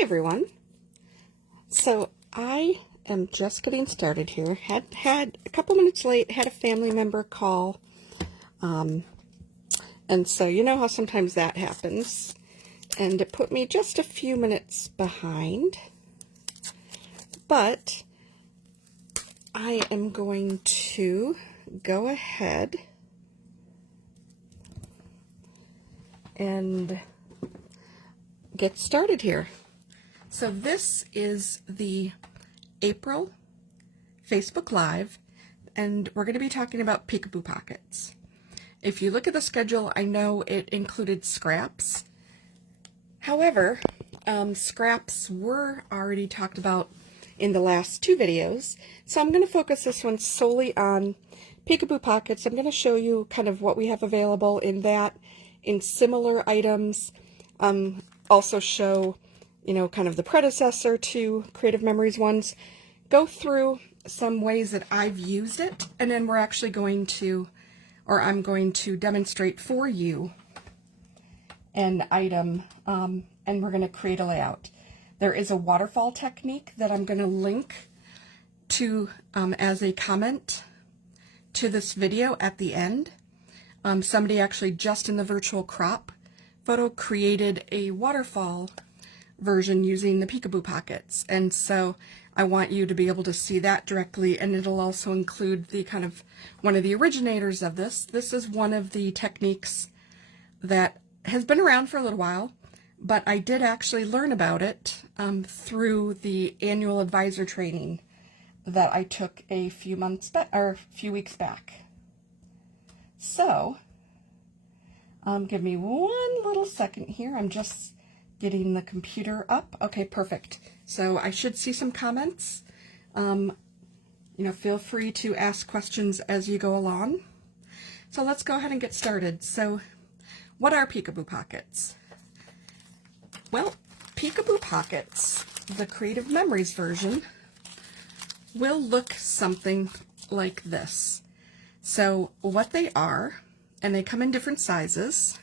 Everyone. So I am just getting started here. Had a couple minutes late, had a family member call. And so you know how sometimes that happens. And it put me just a few minutes behind. But I am going to go ahead and get started here. So this is the April Facebook Live, and we're going to be talking about Peekaboo Pockets. If you look at the schedule, I know it included scraps. However, scraps were already talked about in the last two videos, so I'm going to focus this one solely on Peekaboo Pockets. I'm going to show you kind of what we have available in that, in similar items, also show, you know, kind of the predecessor to Creative Memories ones, go through some ways that I've used it, and then we're actually going to, or I'm going to demonstrate for you an item, and we're going to create a layout. There is a waterfall technique that I'm going to link to as a comment to this video at the end. Somebody actually just in the virtual crop photo created a waterfall version using the Peekaboo Pockets, and so I want you to be able to see that directly, and it'll also include the kind of one of the originators of this. This is one of the techniques that has been around for a little while, but I did actually learn about it through the annual advisor training that I took a few months back, or a few weeks back. So give me one little second here. I'm just getting the computer up. Okay, perfect. So I should see some comments. You know, feel free to ask questions as you go along. So let's go ahead and get started. So what are Peekaboo Pockets? Well, Peekaboo Pockets, the Creative Memories version, will look something like this. So what they are, and they come in different sizes.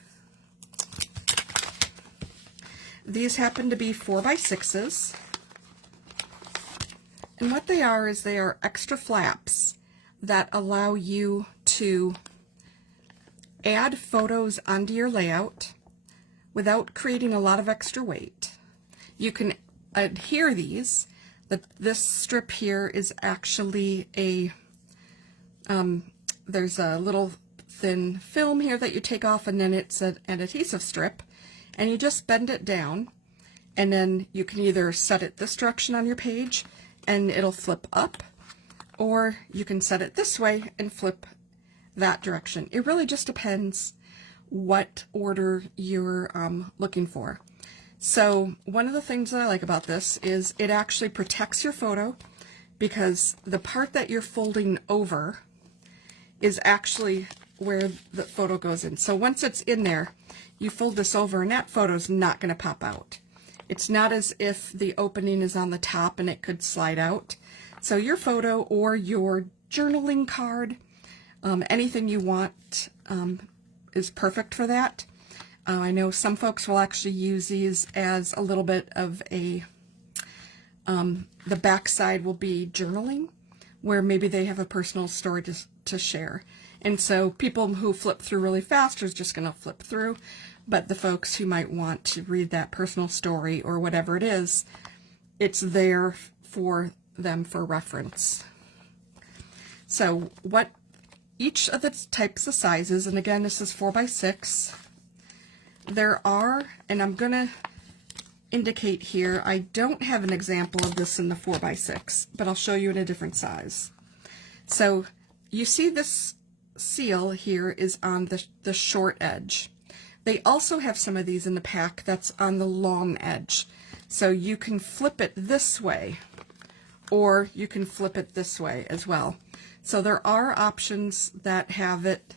These happen to be 4x6s. And what they are is they are extra flaps that allow you to add photos onto your layout without creating a lot of extra weight. You can adhere these. This strip here is actually a, there's a little thin film here that you take off, and then it's an adhesive strip, and you just bend it down, and then you can either set it this direction on your page and it'll flip up, or you can set it this way and flip that direction. It really just depends what order you're looking for. So one of the things that I like about this is it actually protects your photo, because the part that you're folding over is actually where the photo goes in. So once it's in there, you fold this over and that photo's not going to pop out. It's not as if the opening is on the top and it could slide out. So your photo or your journaling card, anything you want, is perfect for that. I know some folks will actually use these as a little bit of a, the back side will be journaling, where maybe they have a personal story to share. And so people who flip through really fast are just going to flip through, but the folks who might want to read that personal story or whatever it is, it's there for them for reference. So what each of the types of sizes, and again this is 4x6, there are, and I'm going to indicate here, I don't have an example of this in the 4x6, but I'll show you in a different size. So you see this seal here is on the short edge. They also have some of these in the pack that's on the long edge. So you can flip it this way, or you can flip it this way as well. So there are options that have it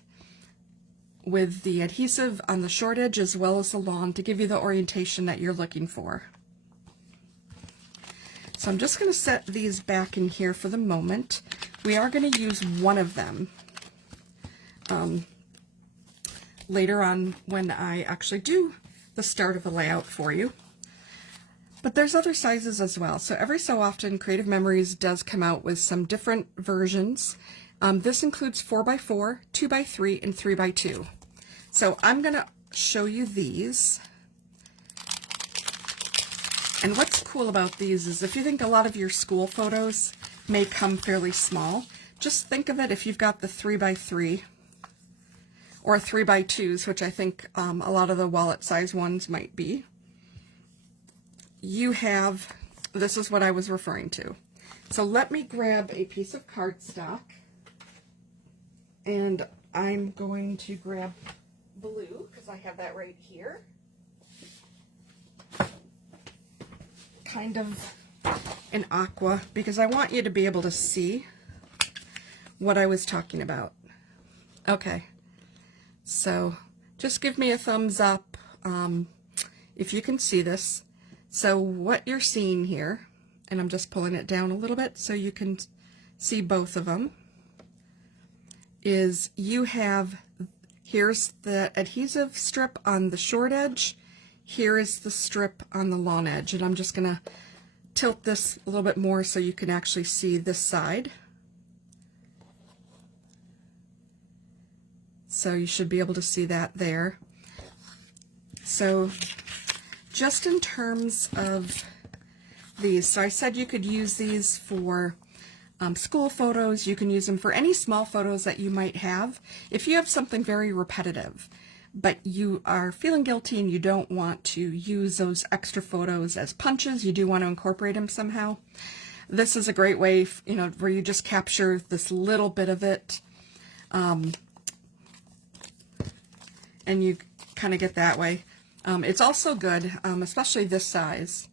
with the adhesive on the short edge as well as the long to give you the orientation that you're looking for. So I'm just going to set these back in here for the moment. We are going to use one of them later on when I actually do the start of the layout for you. But there's other sizes as well. So every so often, Creative Memories does come out with some different versions. This includes 4x4, 2x3, and 3x2. So I'm going to show you these. And what's cool about these is if you think a lot of your school photos may come fairly small, just think of it if you've got the 3x3 or 3x2s, which I think a lot of the wallet size ones might be. You have, this is what I was referring to. So let me grab a piece of cardstock, and I'm going to grab blue because I have that right here. Kind of an aqua, because I want you to be able to see what I was talking about. Okay, so just give me a thumbs up if you can see this. So what you're seeing here, and I'm just pulling it down a little bit so you can see both of them, is you have, here's the adhesive strip on the short edge, here is the strip on the long edge, and I'm just going to tilt this a little bit more so you can actually see this side. So you should be able to see that there. So just in terms of these, so I said you could use these for school photos. You can use them for any small photos that you might have. If you have something very repetitive, but you are feeling guilty and you don't want to use those extra photos as punches, you do want to incorporate them somehow, this is a great way, you know, where you just capture this little bit of it, and you kind of get that way. It's also good, especially this size,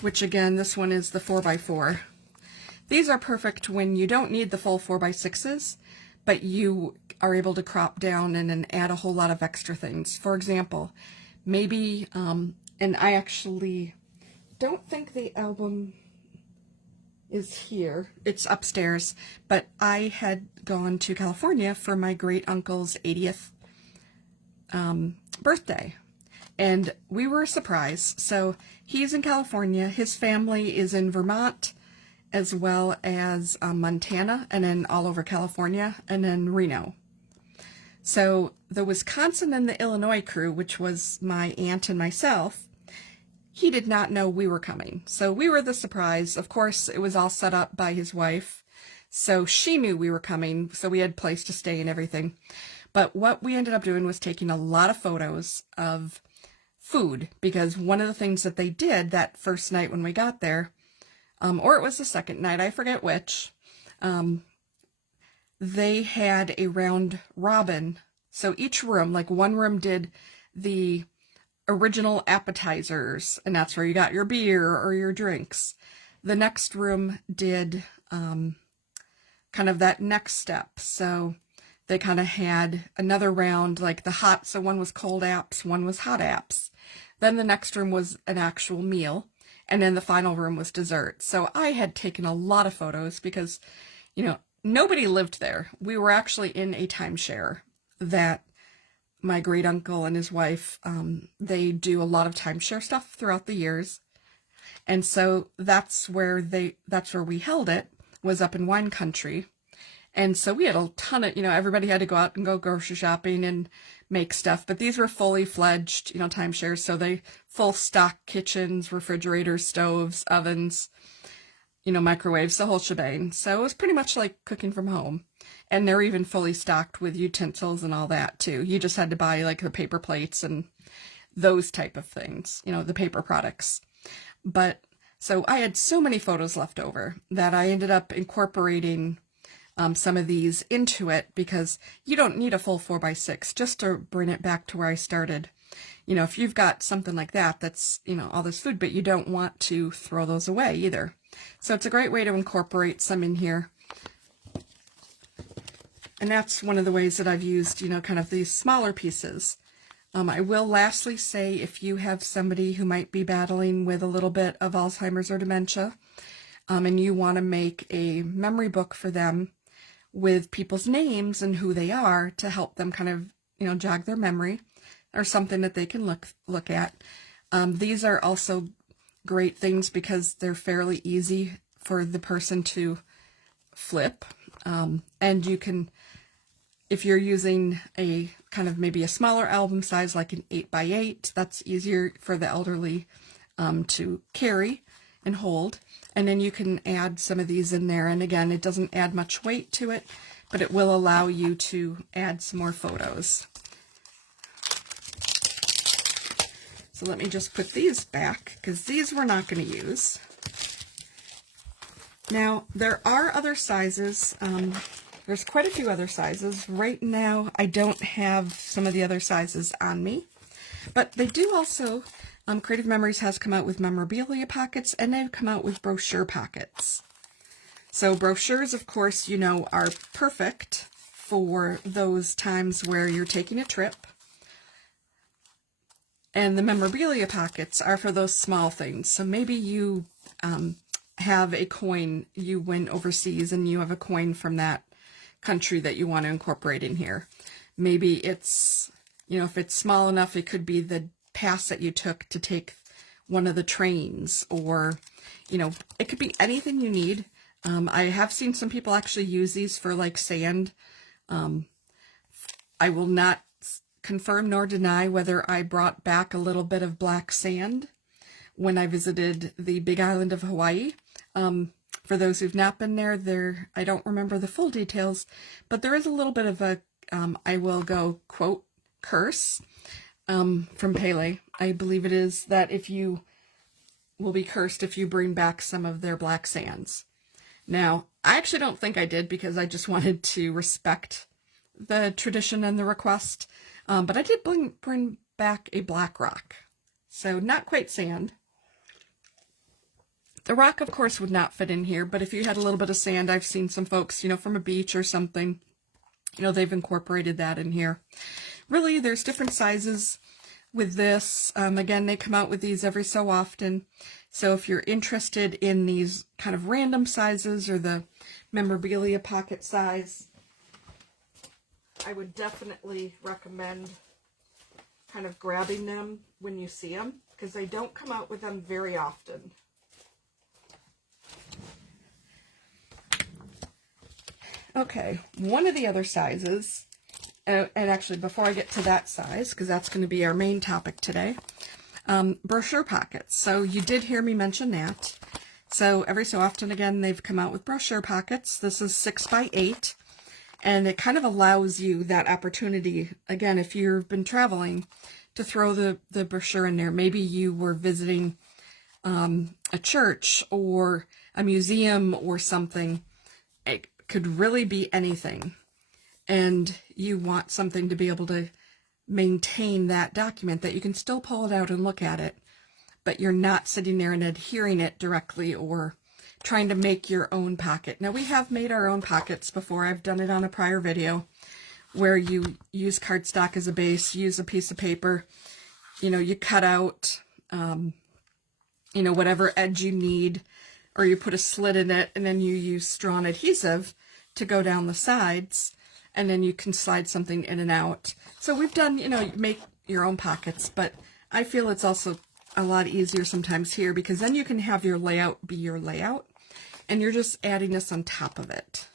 which again, this one is the 4x4. These are perfect when you don't need the full 4x6s, but you are able to crop down and then add a whole lot of extra things. For example, maybe, and I actually don't think the album is here, it's upstairs, but I had gone to California for my great uncle's 80th birthday, and we were surprised. So he's in California, his family is in Vermont, as well as Montana, and then all over California, and then Reno. So the Wisconsin and the Illinois crew, which was my aunt and myself, he did not know we were coming. So we were the surprise. Of course, it was all set up by his wife, so she knew we were coming, so we had a place to stay and everything. But what we ended up doing was taking a lot of photos of food, because one of the things that they did that first night when we got there, or it was the second night, I forget which, they had a round robin. So each room, like one room did the original appetizers, and that's where you got your beer or your drinks. The next room did kind of that next step. So they kind of had another round, like the hot, so one was cold apps, one was hot apps. Then the next room was an actual meal, and then the final room was dessert. So I had taken a lot of photos because, you know, nobody lived there. We were actually in a timeshare that my great uncle and his wife, they do a lot of timeshare stuff throughout the years. And so that's where we held it, was up in wine country. And so we had a ton of, you know, everybody had to go out and go grocery shopping and make stuff. But these were fully fledged, you know, timeshares. So they full stock kitchens, refrigerators, stoves, ovens, you know, microwaves, the whole shebang. So it was pretty much like cooking from home. And they're even fully stocked with utensils and all that too. You just had to buy like the paper plates and those type of things, you know, the paper products. But so I had so many photos left over that I ended up incorporating some of these into it, because you don't need a full 4x6 just to bring it back to where I started. You know, if you've got something like that, that's, you know, all this food, but you don't want to throw those away either. So it's a great way to incorporate some in here. And that's one of the ways that I've used, you know, kind of these smaller pieces. I will lastly say, if you have somebody who might be battling with a little bit of Alzheimer's or dementia, and you want to make a memory book for them with people's names and who they are to help them kind of, you know, jog their memory, or something that they can look at, These are also great things because they're fairly easy for the person to flip. And you can, if you're using a kind of maybe a smaller album size like an 8x8, that's easier for the elderly to carry and hold. And then you can add some of these in there. And again, it doesn't add much weight to it, but it will allow you to add some more photos. So let me just put these back because these we're not going to use. Now, there are other sizes. There's quite a few other sizes. Right now, I don't have some of the other sizes on me, but they do also, Creative Memories has come out with Memorabilia Pockets, and they've come out with Brochure Pockets. So brochures, of course, you know, are perfect for those times where you're taking a trip. And the Memorabilia Pockets are for those small things. So maybe you have a coin, you went overseas and you have a coin from that country that you want to incorporate in here. Maybe it's, you know, if it's small enough, it could be the pass that you took to take one of the trains, or, you know, it could be anything you need. I have seen some people actually use these for like sand. I will not confirm nor deny whether I brought back a little bit of black sand when I visited the big island of Hawaii. For those who've not been there, I don't remember the full details, but there is a little bit of a, I will go quote, curse from Pele. I believe it is that if you will be cursed if you bring back some of their black sands. Now, I actually don't think I did because I just wanted to respect the tradition and the request, but I did bring back a black rock. So not quite sand. The rock, of course, would not fit in here, but if you had a little bit of sand, I've seen some folks, you know, from a beach or something, you know, they've incorporated that in here. Really, there's different sizes with this. Again, they come out with these every so often. So if you're interested in these kind of random sizes or the Memorabilia pocket size, I would definitely recommend kind of grabbing them when you see them, because they don't come out with them very often. Okay, one of the other sizes, and actually before I get to that size, because that's going to be our main topic today, brochure pockets. So you did hear me mention that. So every so often, again, they've come out with brochure pockets. This is 6x8, and it kind of allows you that opportunity, again, if you've been traveling, to throw the brochure in there. Maybe you were visiting a church or a museum or something. It could really be anything, and you want something to be able to maintain that document, that you can still pull it out and look at it, but you're not sitting there and adhering it directly or trying to make your own pocket. Now, we have made our own pockets before. I've done it on a prior video where you use cardstock as a base, use a piece of paper, you know, you cut out, you know, whatever edge you need, or you put a slit in it, and then you use straw adhesive to go down the sides, and then you can slide something in and out. So we've done, you know, make your own pockets, but I feel it's also a lot easier sometimes here, because then you can have your layout be your layout, and you're just adding this on top of it.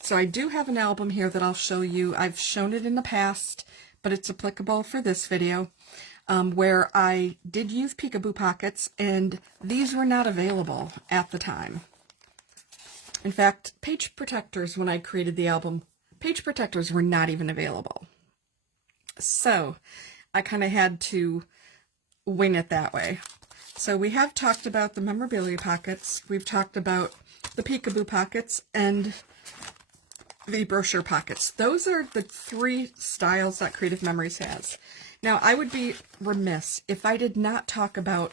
So I do have an album here that I'll show you. I've shown it in the past, but it's applicable for this video, where I did use Peekaboo Pockets, and these were not available at the time. In fact, page protectors, when I created the album, page protectors were not even available. So I kind of had to wing it that way. So we have talked about the Memorabilia Pockets, we've talked about the Peekaboo Pockets, and the Brochure Pockets. Those are the three styles that Creative Memories has. Now, I would be remiss if I did not talk about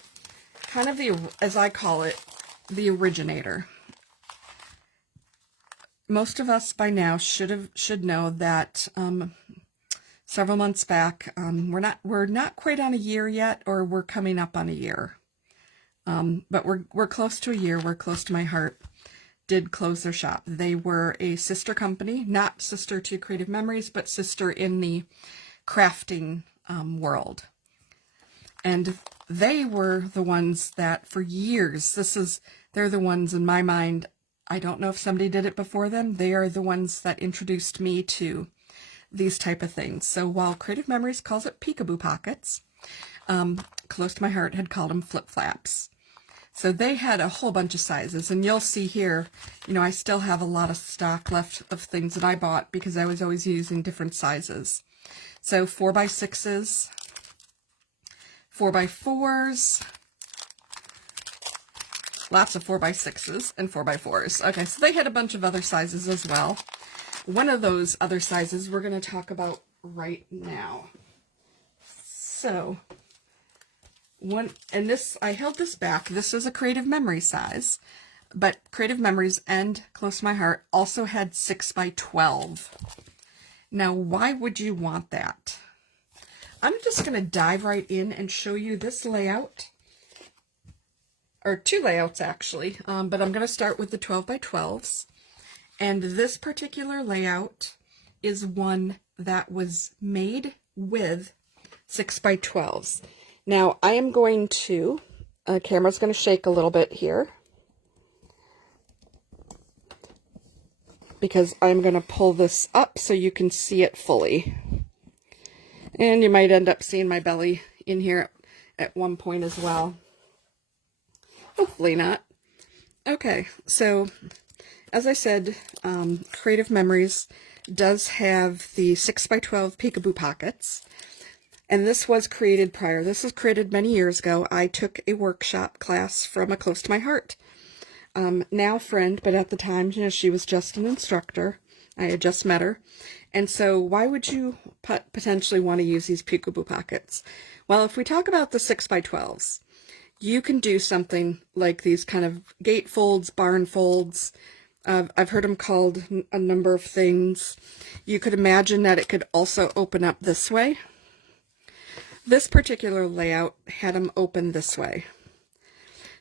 kind of the, as I call it, the originator. Most of us by now should know that several months back, we're not quite on a year yet, or we're coming up on a year, but we're close to a year. We're close to my heart. Did close their shop. They were a sister company, not sister to Creative Memories, but sister in the crafting world. And they were the ones that for years, they're the ones in my mind, I don't know if somebody did it before them, they are the ones that introduced me to these type of things. So while Creative Memories calls it Peekaboo Pockets, Close to My Heart had called them Flip Flaps. So they had a whole bunch of sizes, and you'll see here, you know, I still have a lot of stock left of things that I bought because I was always using different sizes. So 4x6s, 4x4s, lots of 4x6s and 4x4s. Okay, so they had a bunch of other sizes as well. One of those other sizes we're going to talk about right now. So, I held this back. This is a Creative Memories size, but Creative Memories and Close to My Heart also had 6x12. Now, why would you want that? I'm just going to dive right in and show you this layout, or two layouts actually, but I'm going to start with the 12x12s. And this particular layout is one that was made with 6x12s. Now, I am going to, camera's going to shake a little bit here, because I'm going to pull this up so you can see it fully. And you might end up seeing my belly in here at one point as well. Hopefully not. Okay, so as I said, Creative Memories does have the 6x12 Peekaboo Pockets. And this was created prior. This was created many years ago. I took a workshop class from a Close to My Heart now friend, but at the time, you know, she was just an instructor. I had just met her. And so why would you potentially want to use these Peekaboo Pockets? Well, if we talk about the 6x12s, you can do something like these kind of gate folds, barn folds. I've heard them called a number of things. You could imagine that it could also open up this way. This particular layout had them open this way.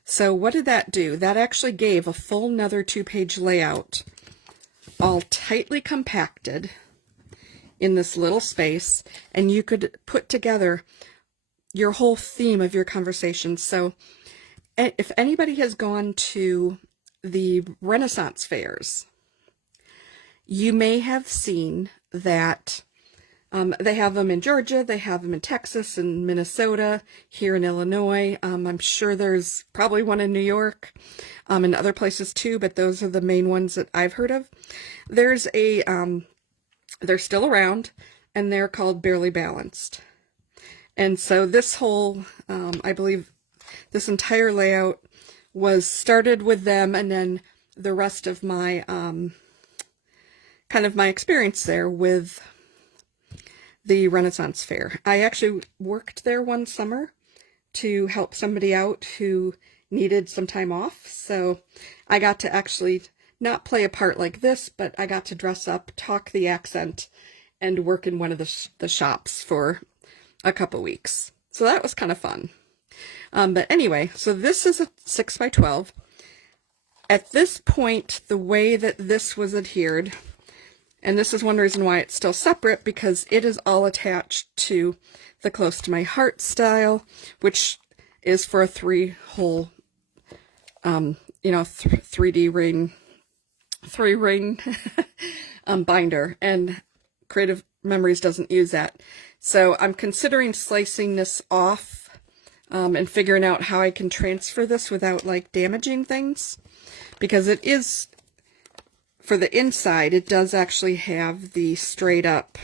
So what did that do? That actually gave a full another 2-page layout, all tightly compacted in this little space, and you could put together your whole theme of your conversation. So if anybody has gone to the Renaissance fairs, you may have seen that they have them in Georgia, they have them in Texas and Minnesota, here in Illinois. I'm sure there's probably one in New York, and other places too, but those are the main ones that I've heard of. There's a, they're still around, and they're called Barely Balanced. And so this whole, I believe this entire layout was started with them, and then the rest of my, kind of my experience there with the Renaissance Fair. I actually worked there one summer to help somebody out who needed some time off, so I got to actually not play a part like this, but I got to dress up, talk the accent, and work in one of the shops for a couple weeks. So that was kind of fun. But anyway, so this is a 6x12. At this point, the way that this was adhered, and this is one reason why it's still separate, because it is all attached to the Close to My Heart style, which is for a 3-hole, you know, 3D ring, 3-ring binder, and Creative Memories doesn't use that. So I'm considering slicing this off and figuring out how I can transfer this without like damaging things, because it is, for the inside, it does actually have the straight up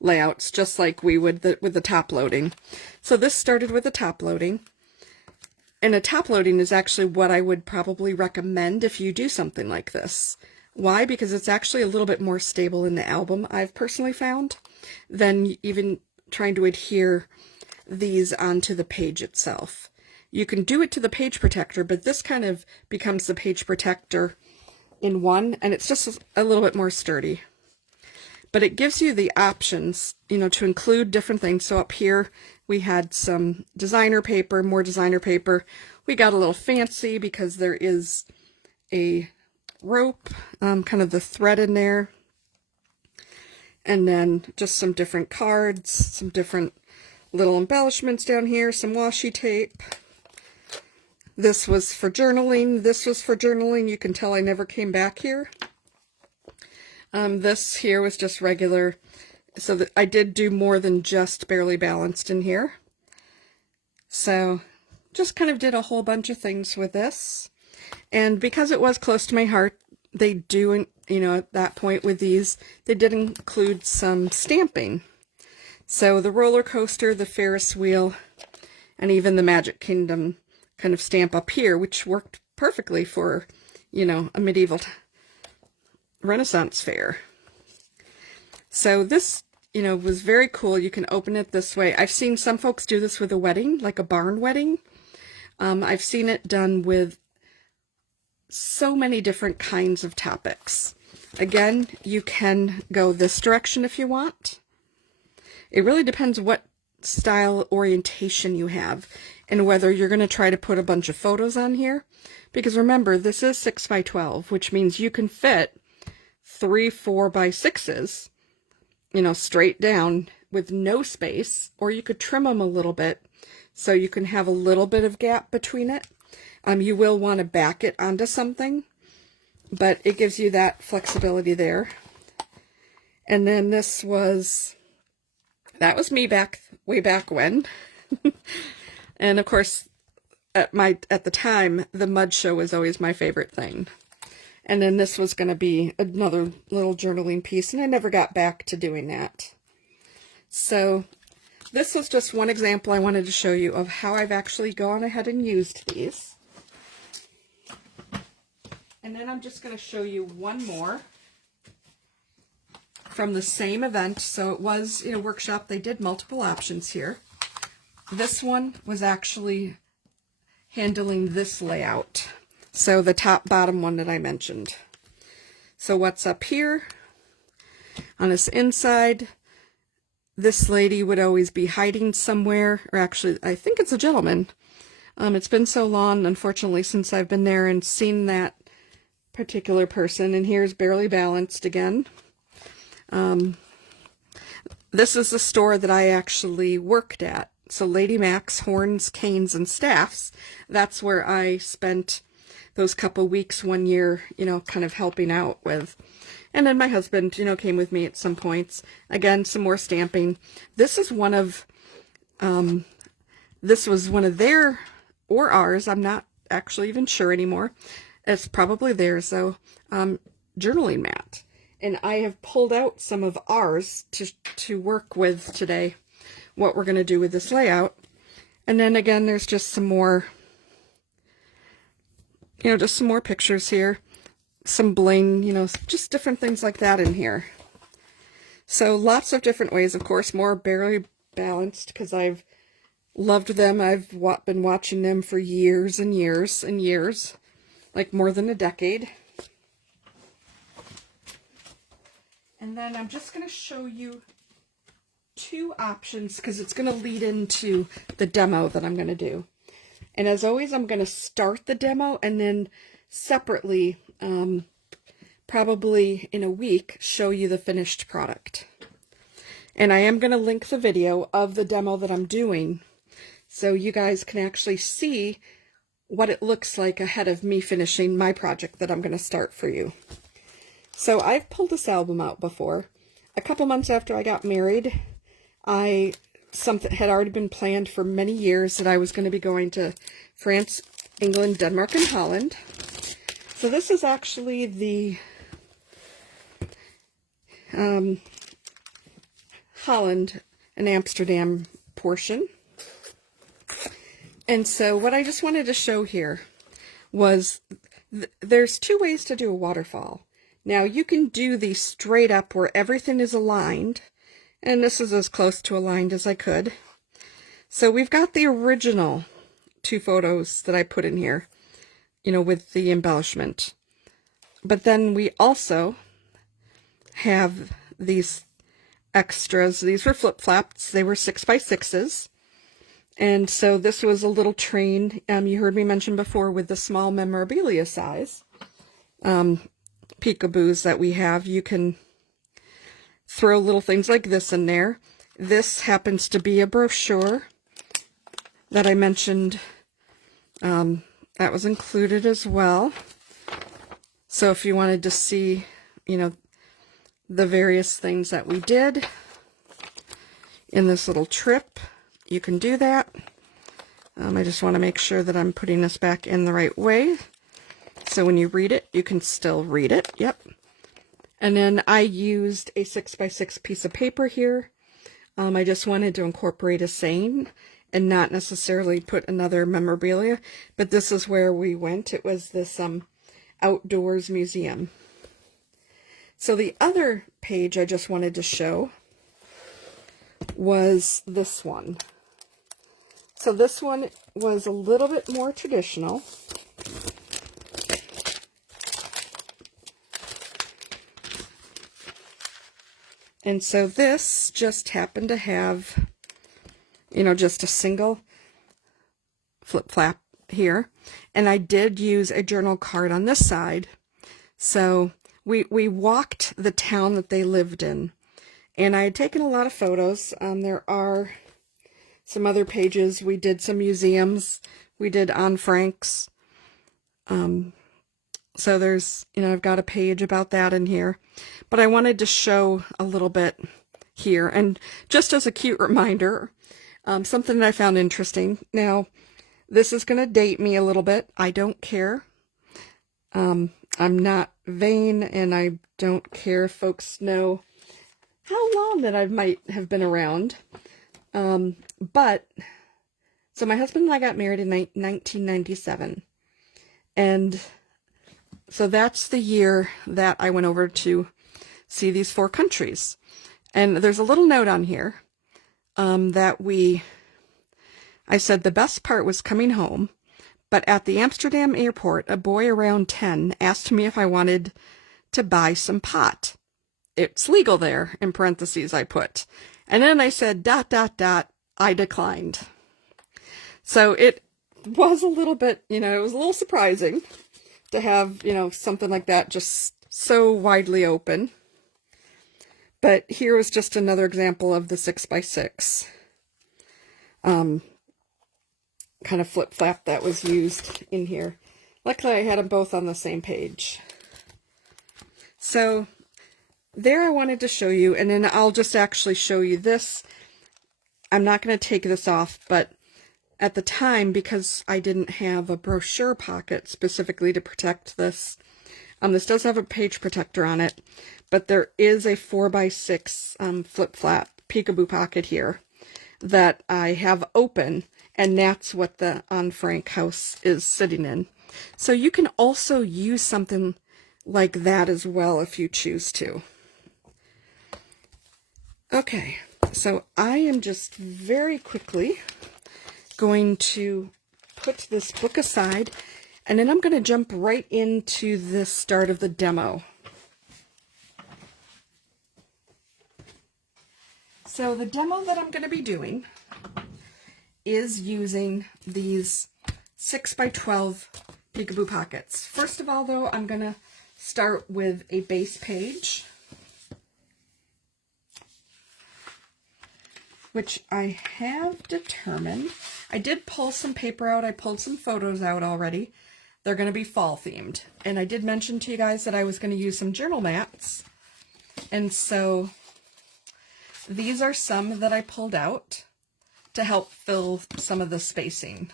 layouts, just like we would with the top loading. So this started with the top loading, and a top loading is actually what I would probably recommend if you do something like this. Why? Because it's actually a little bit more stable in the album, I've personally found, than even trying to adhere these onto the page itself. You can do it to the page protector, but this kind of becomes the page protector in one, and it's just a little bit more sturdy. But it gives you the options, you know, to include different things. So up here, we had some designer paper, more designer paper. We got a little fancy because there is a rope, kind of the thread in there, and then just some different cards, some different little embellishments down here, some washi tape. This was for journaling. This was for journaling. You can tell I never came back here. This here was just regular, so that I did do more than just Barely Balanced in here. So just kind of did a whole bunch of things with this. And because it was close to my heart, they do, you know, at that point with these, they did include some stamping. So the roller coaster, the Ferris wheel, and even the Magic Kingdom kind of stamp up here, which worked perfectly for, you know, a medieval Renaissance fair. So this, you know, was very cool. You can open it this way. I've seen some folks do this with a wedding, like a barn wedding. I've seen it done with so many different kinds of topics. Again, you can go this direction if you want. It really depends what style orientation you have and whether you're going to try to put a bunch of photos on here. Because remember, this is 6 by 12, which means you can fit 3 4 by 6s, you know, straight down with no space, or you could trim them a little bit so you can have a little bit of gap between it. You will want to back it onto something, but it gives you that flexibility there. And then this was, that was me back, way back when. And of course, at the time, the mud show was always my favorite thing. And then this was going to be another little journaling piece, and I never got back to doing that. So this was just one example I wanted to show you of how I've actually gone ahead and used these. And then I'm just going to show you one more from the same event. So it was in a workshop. They did multiple options here. This one was actually handling this layout. So the top bottom one that I mentioned. So what's up here on this inside, this lady would always be hiding somewhere, or actually I think it's a gentleman. It's been so long, unfortunately, since I've been there and seen that particular person. And here's Barely Balanced again. This is the store that I actually worked at. So Lady Mac's Horns, Canes, and Staffs, that's where I spent those couple weeks one year, you know, kind of helping out with. And then my husband, you know, came with me at some points. Again, some more stamping. This is one of, this was one of their, or ours, I'm not actually even sure anymore. It's probably theirs, though, journaling mat. And I have pulled out some of ours to work with today, what we're going to do with this layout. And then again, there's just some more, you know, just some more pictures here, some bling, you know, just different things like that in here. So lots of different ways, of course, more Barely Balanced because I've loved them. I've been watching them for years and years and years, like more than a decade. And then I'm just going to show you two options because it's going to lead into the demo that I'm going to do. And as always, I'm going to start the demo and then separately, probably in a week, show you the finished product. And I am going to link the video of the demo that I'm doing so you guys can actually see what it looks like ahead of me finishing my project that I'm going to start for you. So I've pulled this album out before. A couple months after I got married, something had already been planned for many years that I was going to be going to France, England, Denmark, and Holland. So this is actually the Holland and Amsterdam portion. And so what I just wanted to show here was there's two ways to do a waterfall. Now you can do these straight up where everything is aligned, and this is as close to aligned as I could. So we've got the original two photos that I put in here, you know, with the embellishment. But then we also have these extras. These were flip-flops. They were 6x6s. And so this was a little train, you heard me mention before, with the small memorabilia size peekaboos that we have. You can throw little things like this in there. This happens to be a brochure that I mentioned that was included as well. So if you wanted to see, you know, the various things that we did in this little trip, you can do that. I just want to make sure that I'm putting this back in the right way. So when you read it, you can still read it. Yep. And then I used a 6x6 piece of paper here. I just wanted to incorporate a saying and not necessarily put another memorabilia, but this is where we went. It was this outdoors museum. So the other page I just wanted to show was this one. So this one was a little bit more traditional. And so this just happened to have, you know, just a single flip flap here. And I did use a journal card on this side. So we walked the town that they lived in. And I had taken a lot of photos. There are some other pages. We did some museums. We did Anne Frank's. So there's, you know, I've got a page about that in here. But I wanted to show a little bit here. And just as a cute reminder, something that I found interesting. Now, this is going to date me a little bit. I don't care. I'm not vain, and I don't care if folks know how long that I might have been around. But, so my husband and I got married in 1997. And so that's the year that I went over to see these 4 countries. And there's a little note on here that I said the best part was coming home, but at the Amsterdam airport, a boy around 10 asked me if I wanted to buy some pot. It's legal there, in parentheses I put. And then I said, ... I declined. So it was a little bit, you know, it was a little surprising to have, you know, something like that just so widely open. But here was just another example of the 6x6 kind of flip flap that was used in here. Luckily I had them both on the same page. So there I wanted to show you, and then I'll just actually show you this. I'm not going to take this off, but at the time, because I didn't have a brochure pocket specifically to protect this, this does have a page protector on it, but there is a 4x6 flip-flap peekaboo pocket here that I have open, and that's what the Anne Frank house is sitting in. So you can also use something like that as well if you choose to. Okay, so I am just very quickly going to put this book aside, and then I'm going to jump right into the start of the demo. So the demo that I'm going to be doing is using these 6x12 Peekaboo Pockets. First of all, though, I'm going to start with a base page, which I have determined. I did pull some paper out. I pulled some photos out already. They're going to be fall themed. And I did mention to you guys that I was going to use some journal mats. And so these are some that I pulled out to help fill some of the spacing.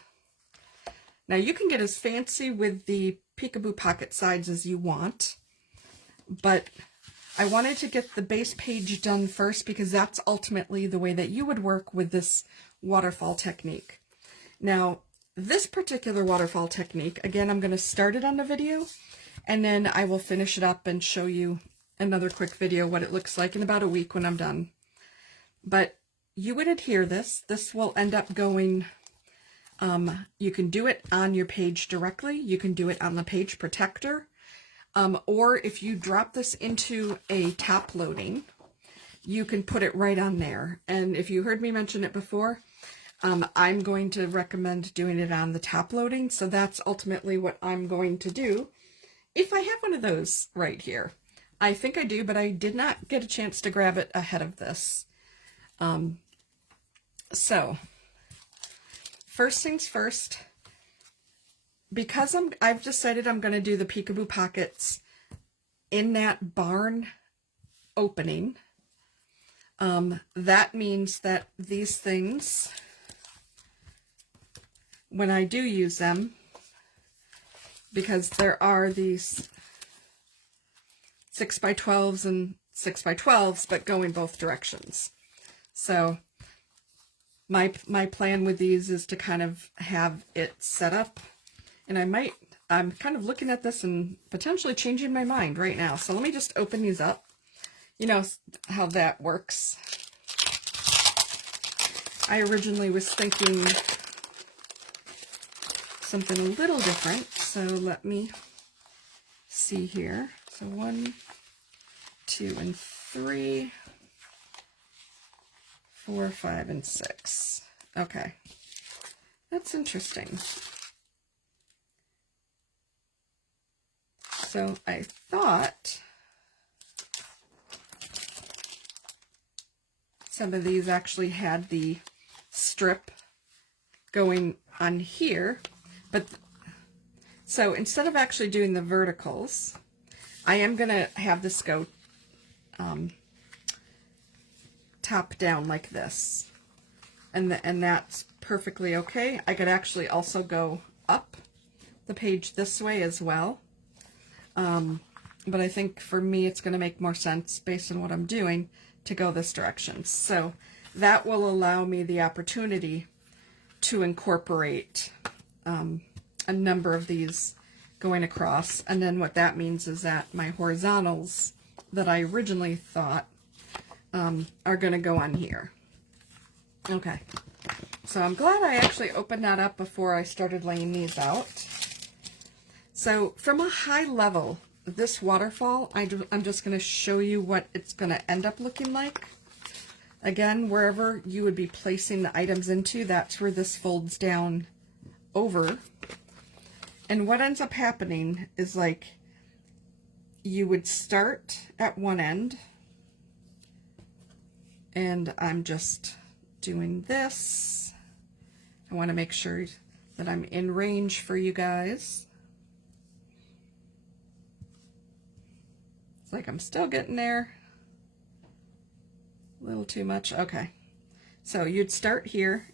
Now you can get as fancy with the Peekaboo Pocket sides as you want, but I wanted to get the base page done first because that's ultimately the way that you would work with this waterfall technique. Now, this particular waterfall technique, again, I'm going to start it on the video, and then I will finish it up and show you another quick video what it looks like in about a week when I'm done. But you would adhere this. This will end up going, you can do it on your page directly. You can do it on the page protector. Or if you drop this into a top loading, you can put it right on there. And if you heard me mention it before, I'm going to recommend doing it on the top loading. So that's ultimately what I'm going to do if I have one of those right here. I think I do, but I did not get a chance to grab it ahead of this. So first things first, because I've decided I'm going to do the Peekaboo Pockets in that barn opening, that means that these things, when I do use them, because there are these 6x12s and 6x12s, but go in both directions. So my plan with these is to kind of have it set up, and I'm kind of looking at this and potentially changing my mind right now. So let me just open these up. You know how that works. I originally was thinking something a little different, so let me see here. So 1, 2, and 3, 4, 5, and 6. Okay, that's interesting. So I thought some of these actually had the strip going on here, but so instead of actually doing the verticals, I am going to have this go top down like this, and that's perfectly okay. I could actually also go up the page this way as well, but I think for me it's going to make more sense based on what I'm doing to go this direction. So that will allow me the opportunity to incorporate a number of these going across, and then what that means is that my horizontals that I originally thought are going to go on here. Okay, so I'm glad I actually opened that up before I started laying these out. So from a high level, this waterfall, I'm just going to show you what it's going to end up looking like. Again, wherever you would be placing the items into, that's where this folds down over. And what ends up happening is, like, you would start at one end, and I'm just doing this. I want to make sure that I'm in range for you guys. It's like I'm still getting there. A little too much. Okay. So you'd start here.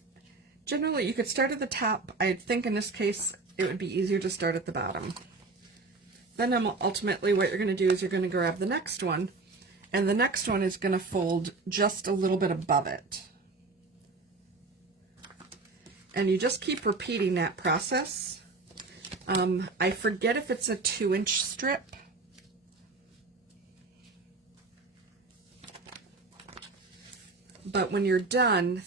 Generally, you could start at the top. I think in this case, it would be easier to start at the bottom. Then ultimately what you're going to do is you're going to grab the next one, and the next one is going to fold just a little bit above it. And you just keep repeating that process. I forget if it's a 2-inch strip. But when you're done,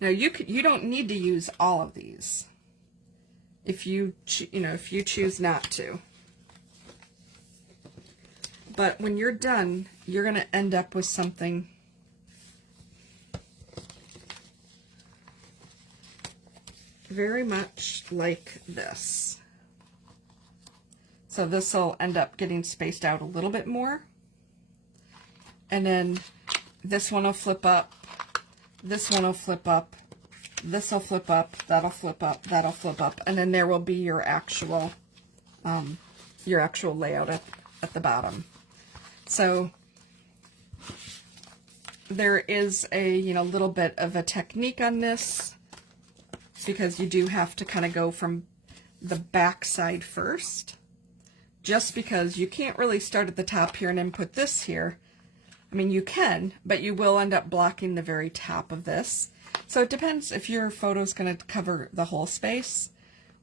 now you don't need to use all of these if you choose not to. But when you're done, you're going to end up with something very much like this. So this will end up getting spaced out a little bit more. And then this one will flip up, this one will flip up, this will flip up, that'll flip up, that'll flip up, and then there will be your actual layout at the bottom. So there is a little bit of a technique on this, because you do have to kind of go from the back side first, just because you can't really start at the top here and then put this here. I mean, you can, but you will end up blocking the very top of this. So it depends if your photo is going to cover the whole space,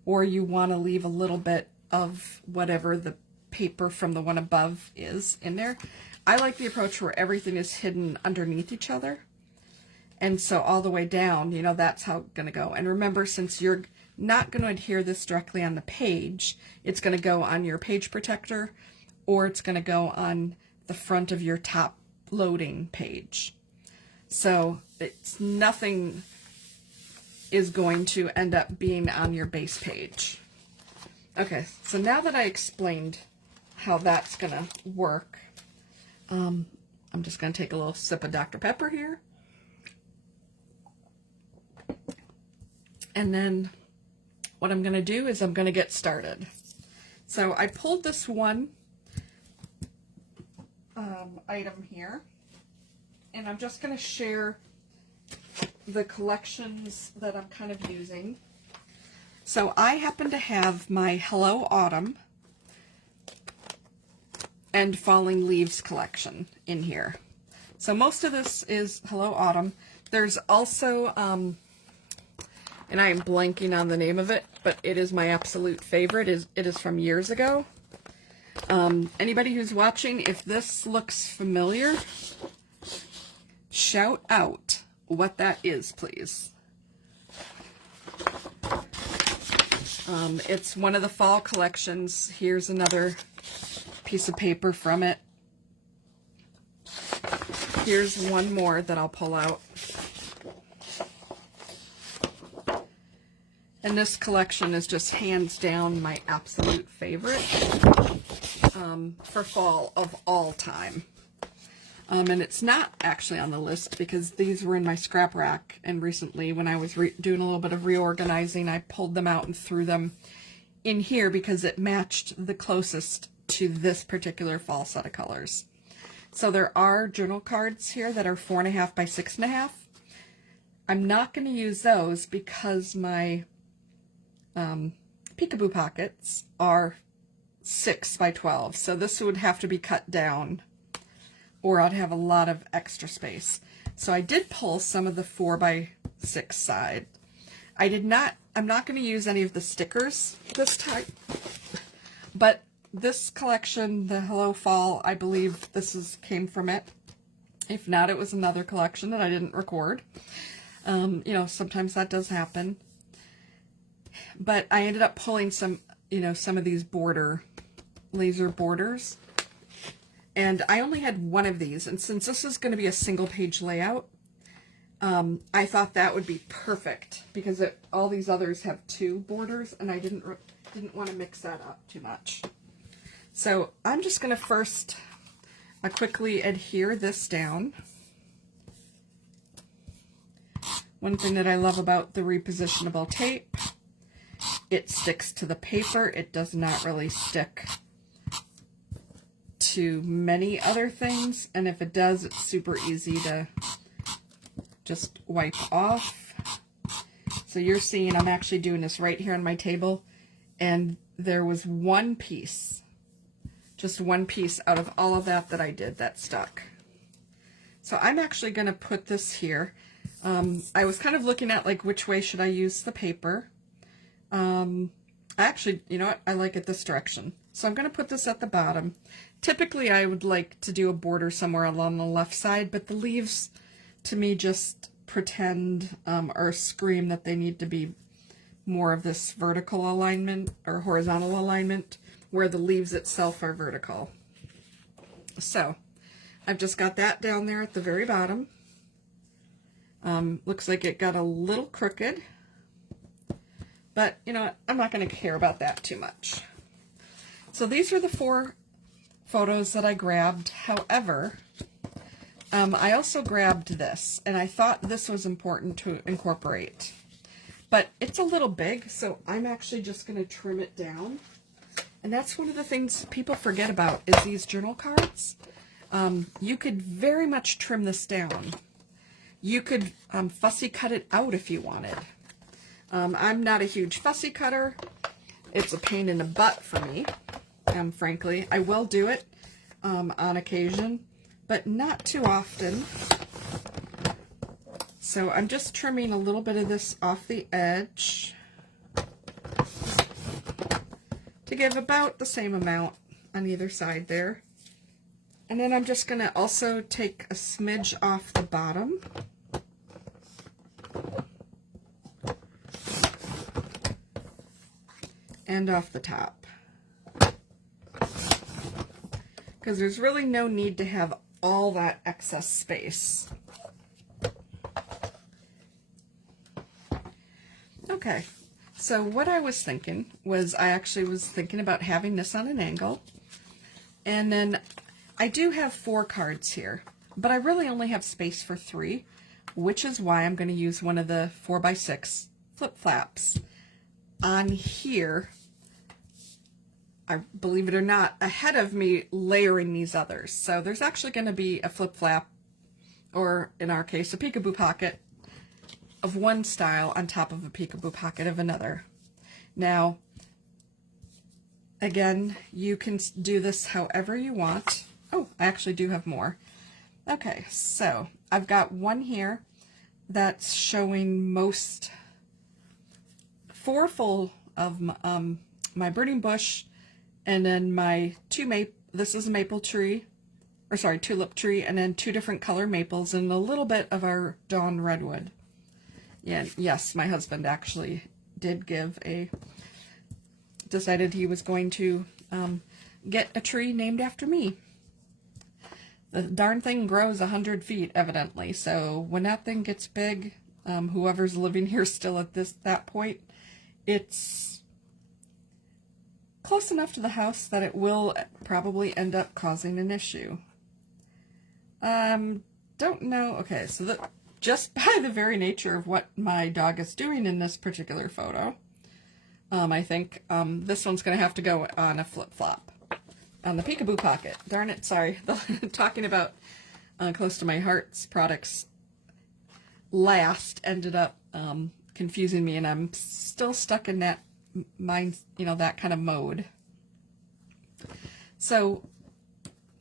or you want to leave a little bit of whatever the paper from the one above is in there. I like the approach where everything is hidden underneath each other. And so all the way down, that's how it's going to go. And remember, since you're not going to adhere this directly on the page, it's going to go on your page protector, or it's going to go on the front of your top loading page. So nothing is going to end up being on your base page. Okay, so now that I explained how that's going to work, I'm just going to take a little sip of Dr. Pepper here. And then what I'm going to do is I'm going to get started. So I pulled this one item here, and I'm just going to share the collections that I'm kind of using. So I happen to have my Hello Autumn and Falling Leaves collection in here. So most of this is Hello Autumn. There's also, and I am blanking on the name of it, but it is my absolute favorite. It is from years ago. Anybody who's watching, if this looks familiar, shout out what that is, please. It's one of the fall collections. Here's another piece of paper from it. Here's one more that I'll pull out. And this collection is just hands down my absolute favorite for fall of all time. And it's not actually on the list because these were in my scrap rack, and recently when I was doing a little bit of reorganizing, I pulled them out and threw them in here because it matched the closest to this particular fall set of colors. So there are journal cards here that are 4.5 by 6.5. I'm not going to use those because my Peekaboo Pockets are 6 by 12. So this would have to be cut down, or I'd have a lot of extra space. So I did pull some of the 4 by 6 side. I'm not going to use any of the stickers this time, but this collection, the Hello Fall, I believe this came from it. If not, it was another collection that I didn't record. You know, sometimes that does happen. But I ended up pulling some, some of these laser borders. And I only had one of these, and since this is going to be a single page layout, I thought that would be perfect because all these others have 2 borders, and I didn't want to mix that up too much. So I'm just going to first quickly adhere this down. One thing that I love about the repositionable tape, it sticks to the paper. It does not really stick to many other things, and if it does, it's super easy to just wipe off. So you're seeing I'm actually doing this right here on my table, and there was one piece, just one piece out of all of that I did that stuck. So I'm actually going to put this here. I was kind of looking at like which way should I use the paper. Actually, you know what? I like it this direction. So I'm going to put this at the bottom. Typically, I would like to do a border somewhere along the left side, but the leaves, to me, just pretend or scream that they need to be more of this vertical alignment or horizontal alignment, where the leaves itself are vertical. So I've just got that down there at the very bottom. Looks like it got a little crooked, but you know what? I'm not going to care about that too much. So these are the 4 photos that I grabbed. However, I also grabbed this, and I thought this was important to incorporate. But it's a little big, so I'm actually just going to trim it down. And that's one of the things people forget about is these journal cards. You could very much trim this down. You could fussy cut it out if you wanted. I'm not a huge fussy cutter. It's a pain in the butt for me, frankly. I will do it on occasion, but not too often. So I'm just trimming a little bit of this off the edge to give about the same amount on either side there. And then I'm just going to also take a smidge off the bottom. And off the top. Because there's really no need to have all that excess space. Okay, so what I was thinking was I actually was thinking about having this on an angle. And then I do have 4 cards here, but I really only have space for 3, which is why I'm going to use one of the 4x6 flip flaps on here, I believe it or not, ahead of me layering these others. So there's actually going to be a flip flap, or in our case, a peekaboo pocket of one style on top of a peekaboo pocket of another. Now, again, you can do this however you want. Oh, I actually do have more. Okay, so I've got one here that's showing four full of my burning bush, and then my this is a maple tree, or sorry, tulip tree, and then two different color maples and a little bit of our dawn redwood. Yeah, yes, my husband actually did decided he was going to get a tree named after me. The darn thing grows 100 feet, evidently, so when that thing gets big, whoever's living here still at that point, it's close enough to the house that it will probably end up causing an issue. Don't know. Okay, so just by the very nature of what my dog is doing in this particular photo, I think this one's going to have to go on a flip-flop on the Peekaboo Pocket. Darn it, sorry. Talking about close to my heart's products last ended up confusing me, and I'm still stuck in that mind, that kind of mode. So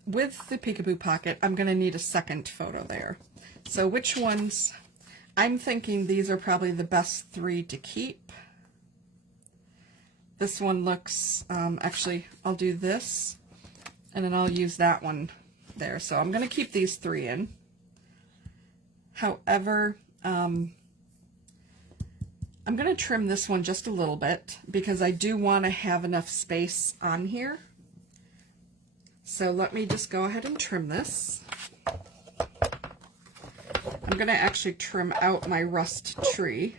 with the Peekaboo Pocket, I'm going to need a second photo there. So which ones? I'm thinking these are probably the best three to keep. This one looks, actually, I'll do this, and then I'll use that one there. So I'm going to keep these three in. However, I'm going to trim this one just a little bit because I do want to have enough space on here. So let me just go ahead and trim this. I'm going to actually trim out my rust tree.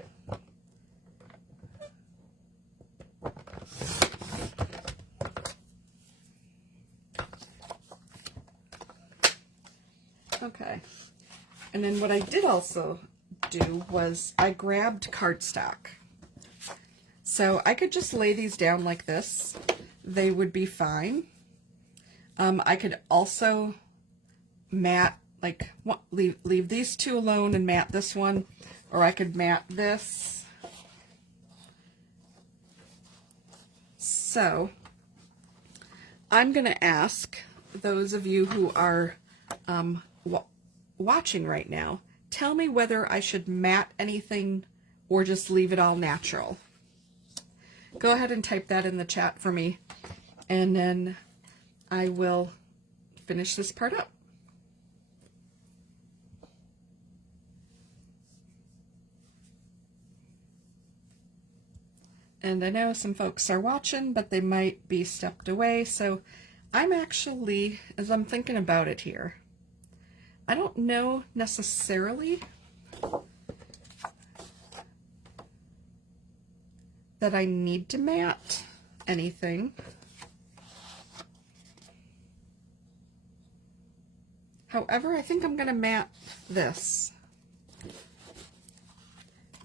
Okay. And then what I did also do was I grabbed cardstock. So I could just lay these down like this. They would be fine. I could also mat, like, leave these two alone and mat this one, or I could mat this. So I'm going to ask those of you who are watching right now, tell me whether I should mat anything or just leave it all natural. Go ahead and type that in the chat for me, and then I will finish this part up. And I know some folks are watching, but they might be stepped away, so I'm actually, as I'm thinking about it here, I don't know necessarily that I need to mat anything. However, I think I'm going to mat this.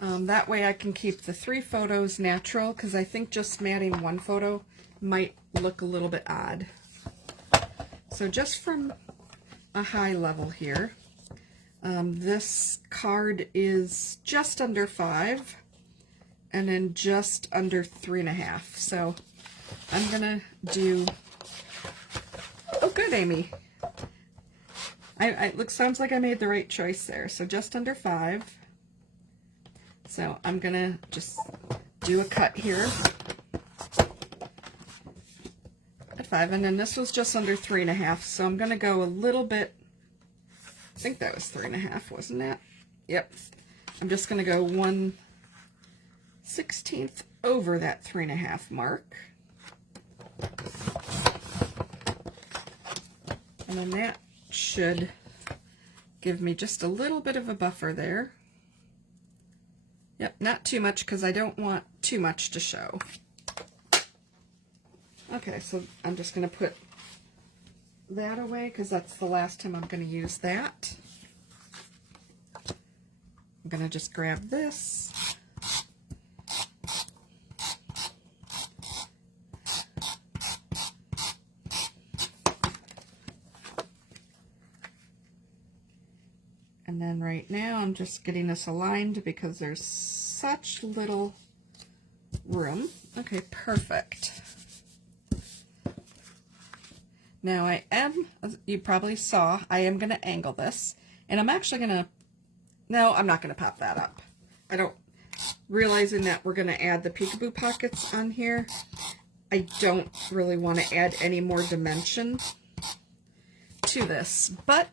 That way I can keep the three photos natural, because I think just matting one photo might look a little bit odd. So just from a high level here, this card is just under 5 and then just under 3.5. So I'm gonna do, oh good, Amy. Sounds like I made the right choice there. So just under 5. So I'm gonna just do a cut here at 5, and then this was just under 3.5. So I'm gonna go a little bit. I think that was 3.5, wasn't it? Yep. I'm just gonna go 1/16 over that 3.5 mark, and then that should give me just a little bit of a buffer there. Yep, not too much, because I don't want too much to show. Okay, so I'm just going to put that away, because that's the last time I'm going to use that. I'm going to just grab this, right now. I'm just getting this aligned because there's such little room. Okay, perfect. Now I am, as you probably saw, I am going to angle this, and I'm actually going to, no, I'm not going to pop that up. I don't, realizing that we're going to add the peekaboo pockets on here, I don't really want to add any more dimension to this, but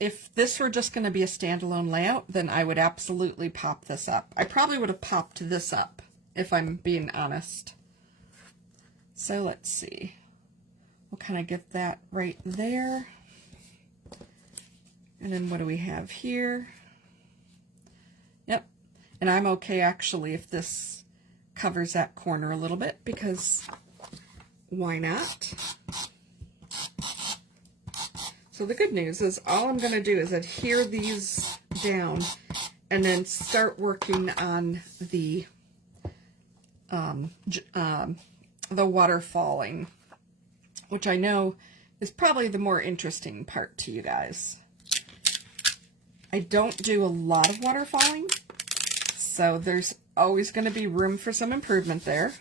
if this were just going to be a standalone layout, then I would absolutely pop this up. I probably would have popped this up, if I'm being honest. So let's see. We'll kind of get that right there. And then what do we have here? Yep. And I'm okay actually if this covers that corner a little bit, because why not? So the good news is all I'm going to do is adhere these down and then start working on the waterfalling, which I know is probably the more interesting part to you guys. I don't do a lot of waterfalling, so there's always going to be room for some improvement there.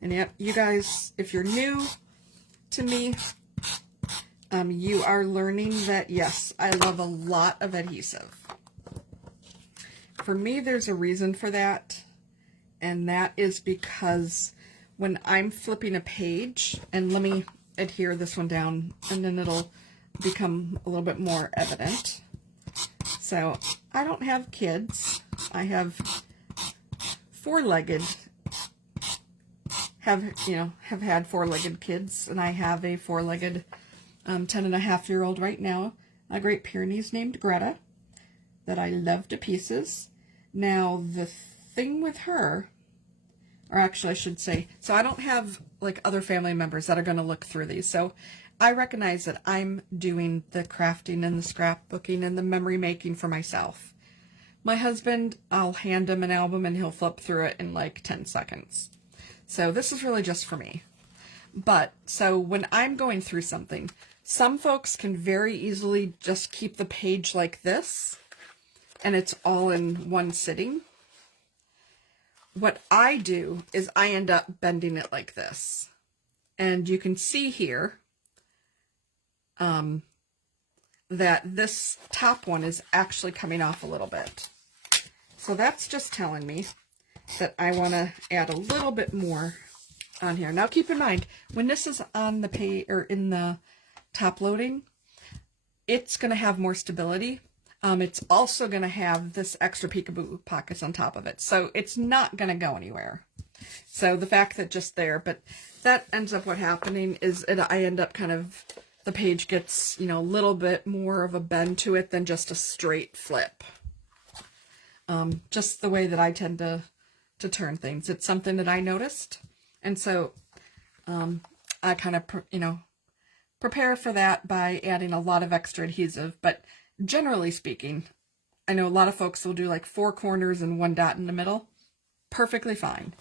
And yep, you guys, if you're new to me, you are learning that, yes, I love a lot of adhesive. For me, there's a reason for that, and that is because when I'm flipping a page, and let me adhere this one down, and then it'll become a little bit more evident. So, I don't have kids. I have four-legged, have had four-legged kids, and I have a four-legged 10-and-a-half-year-old right now, a Great Pyrenees named Greta, that I love to pieces. Now, the thing with her, or actually I should say, so I don't have like other family members that are going to look through these, so I recognize that I'm doing the crafting and the scrapbooking and the memory making for myself. My husband, I'll hand him an album and he'll flip through it in like 10 seconds. So this is really just for me. But, so when I'm going through something, some folks can very easily just keep the page like this, and it's all in one sitting. What I do is I end up bending it like this. And you can see here that this top one is actually coming off a little bit. So that's just telling me that I want to add a little bit more on here. Now keep in mind, when this is on the page or in the top loading, it's going to have more stability. It's also going to have this extra peekaboo pockets on top of it. So it's not going to go anywhere. So the fact that just there, but that ends up what happening is I end up kind of, the page gets, a little bit more of a bend to it than just a straight flip. Just the way that I tend to turn things. It's something that I noticed. And so I kind of, prepare for that by adding a lot of extra adhesive. But generally speaking, I know a lot of folks will do like 4 corners and 1 dot in the middle. Perfectly fine.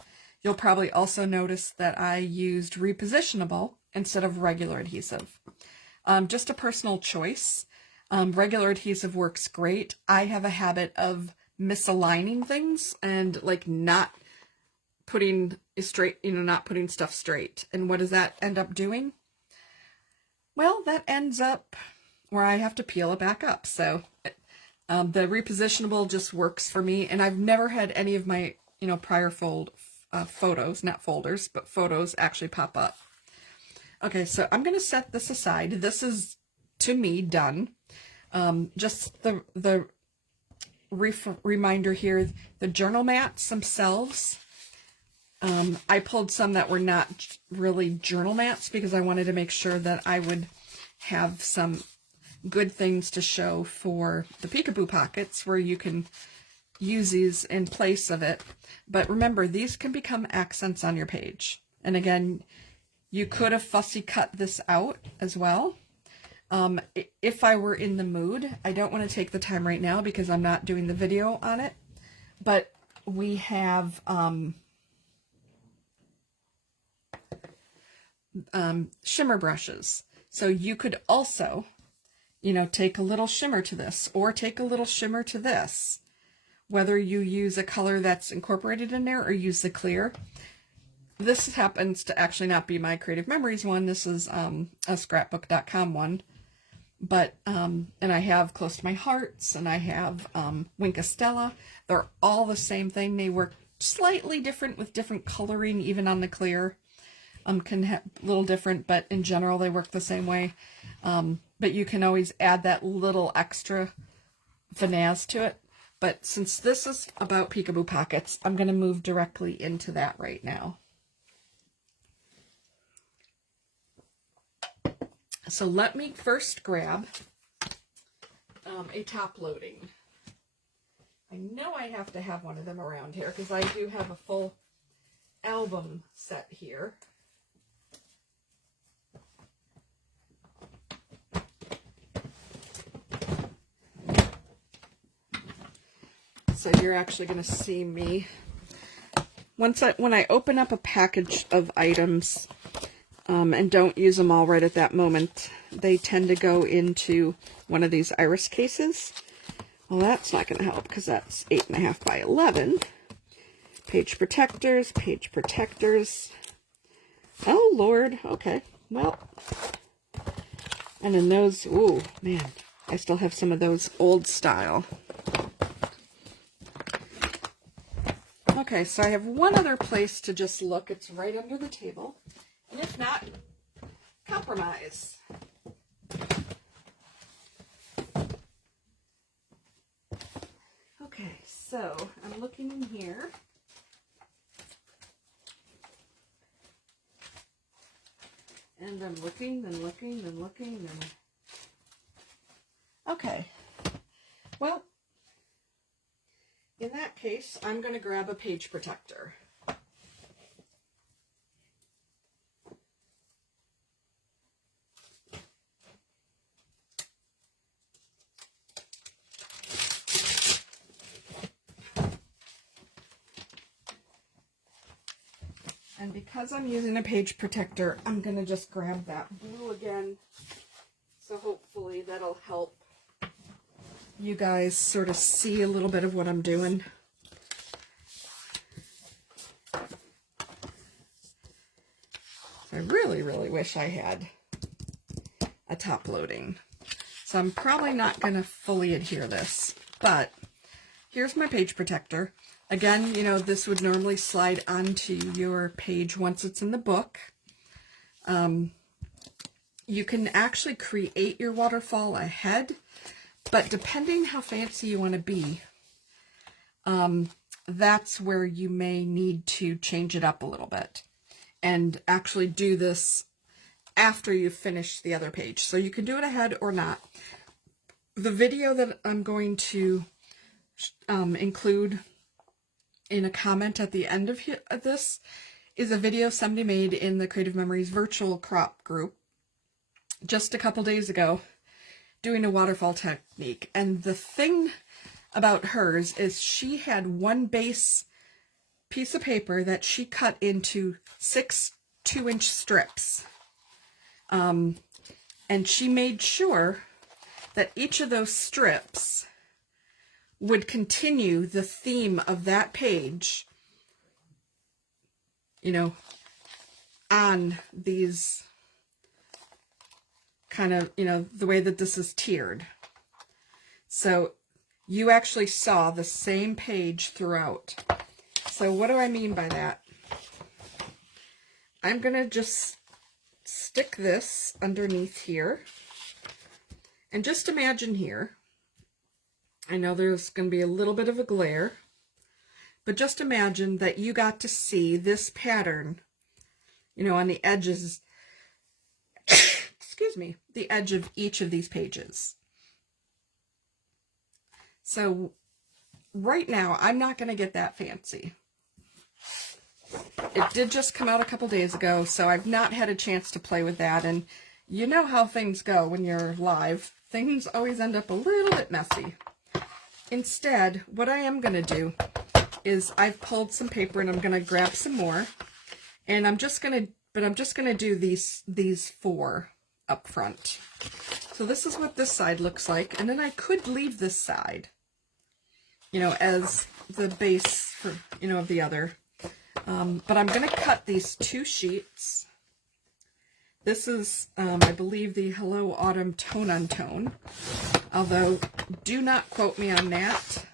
You'll probably also notice that I used repositionable instead of regular adhesive. Just a personal choice. Regular adhesive works great. I have a habit of misaligning things and like not putting straight, not putting stuff straight. And what does that end up doing? Well, that ends up where I have to peel it back up. So the repositionable just works for me, and I've never had any of my prior photos, not folders, but photos actually pop up. Okay, so I'm going to set this aside. This is, to me, done. Just the reminder here, the journal mats themselves, I pulled some that were not really journal mats because I wanted to make sure that I would have some good things to show for the peekaboo pockets where you can use these in place of it. But remember, these can become accents on your page. And again, you could have fussy cut this out as well. If I were in the mood, I don't want to take the time right now because I'm not doing the video on it, but we have shimmer brushes. So you could also, you know, take a little shimmer to this or take a little shimmer to this, whether you use a color that's incorporated in there or use the clear. This happens to actually not be my Creative Memories one. This is a scrapbook.com one. But, and I have Close to My Hearts, and I have Wink Estella. They're all the same thing. They work slightly different with different coloring, even on the clear. Can have a little different, but in general they work the same way. But you can always add that little extra finesse to it. But since this is about Peekaboo Pockets, I'm going to move directly into that right now. So let me first grab a top loading. I know I have to have one of them around here because I do have a full album set here. So you're actually going to see me when I open up a package of items and don't use them all right at that moment, they tend to go into one of these iris cases. Well, that's not going to help because that's 8.5 by 11. Page protectors, page protectors. Oh, Lord. Okay. Well, and then those, ooh, man, I still have some of those old style. Okay, so I have one other place to just look. It's right under the table. And if not, compromise. Okay, so I'm looking in here. And I'm looking, then looking, then looking, then... Okay. Well, in that case, I'm going to grab a page protector. And because I'm using a page protector, I'm going to just grab that blue again. So hopefully that'll help you guys sort of see a little bit of what I'm doing. I really, really wish I had a top loading. So I'm probably not going to fully adhere this, but here's my page protector. Again, you know, this would normally slide onto your page once it's in the book. You can actually create your waterfall ahead, but depending how fancy you want to be, that's where you may need to change it up a little bit and actually do this after you've finished the other page. So you can do it ahead or not. The video that I'm going to include in a comment at the end of this is a video somebody made in the Creative Memories virtual crop group just a couple days ago doing a waterfall technique. And the thing about hers is she had one base piece of paper that she cut into 6 2-inch strips. And she made sure that each of those strips would continue the theme of that page, you know, on these kind of, you know, the way that this is tiered. So you actually saw the same page throughout. So what do I mean by that? I'm going to just stick this underneath here. And just imagine here, I know there's going to be a little bit of a glare, but just imagine that you got to see this pattern, you know, on the edges, excuse me, the edge of each of these pages. So right now, I'm not going to get that fancy. It did just come out a couple days ago, so I've not had a chance to play with that, and you know how things go when you're live. Things always end up a little bit messy. Instead, what I am going to do is I've pulled some paper and I'm going to grab some more, and I'm just going to but I'm just going to do these 4 up front. So this is what this side looks like, and then I could leave this side, you know, as the base for, you know, of the other. But I'm going to cut these 2 sheets. This is, I believe, the Hello Autumn Tone on Tone, although do not quote me on that.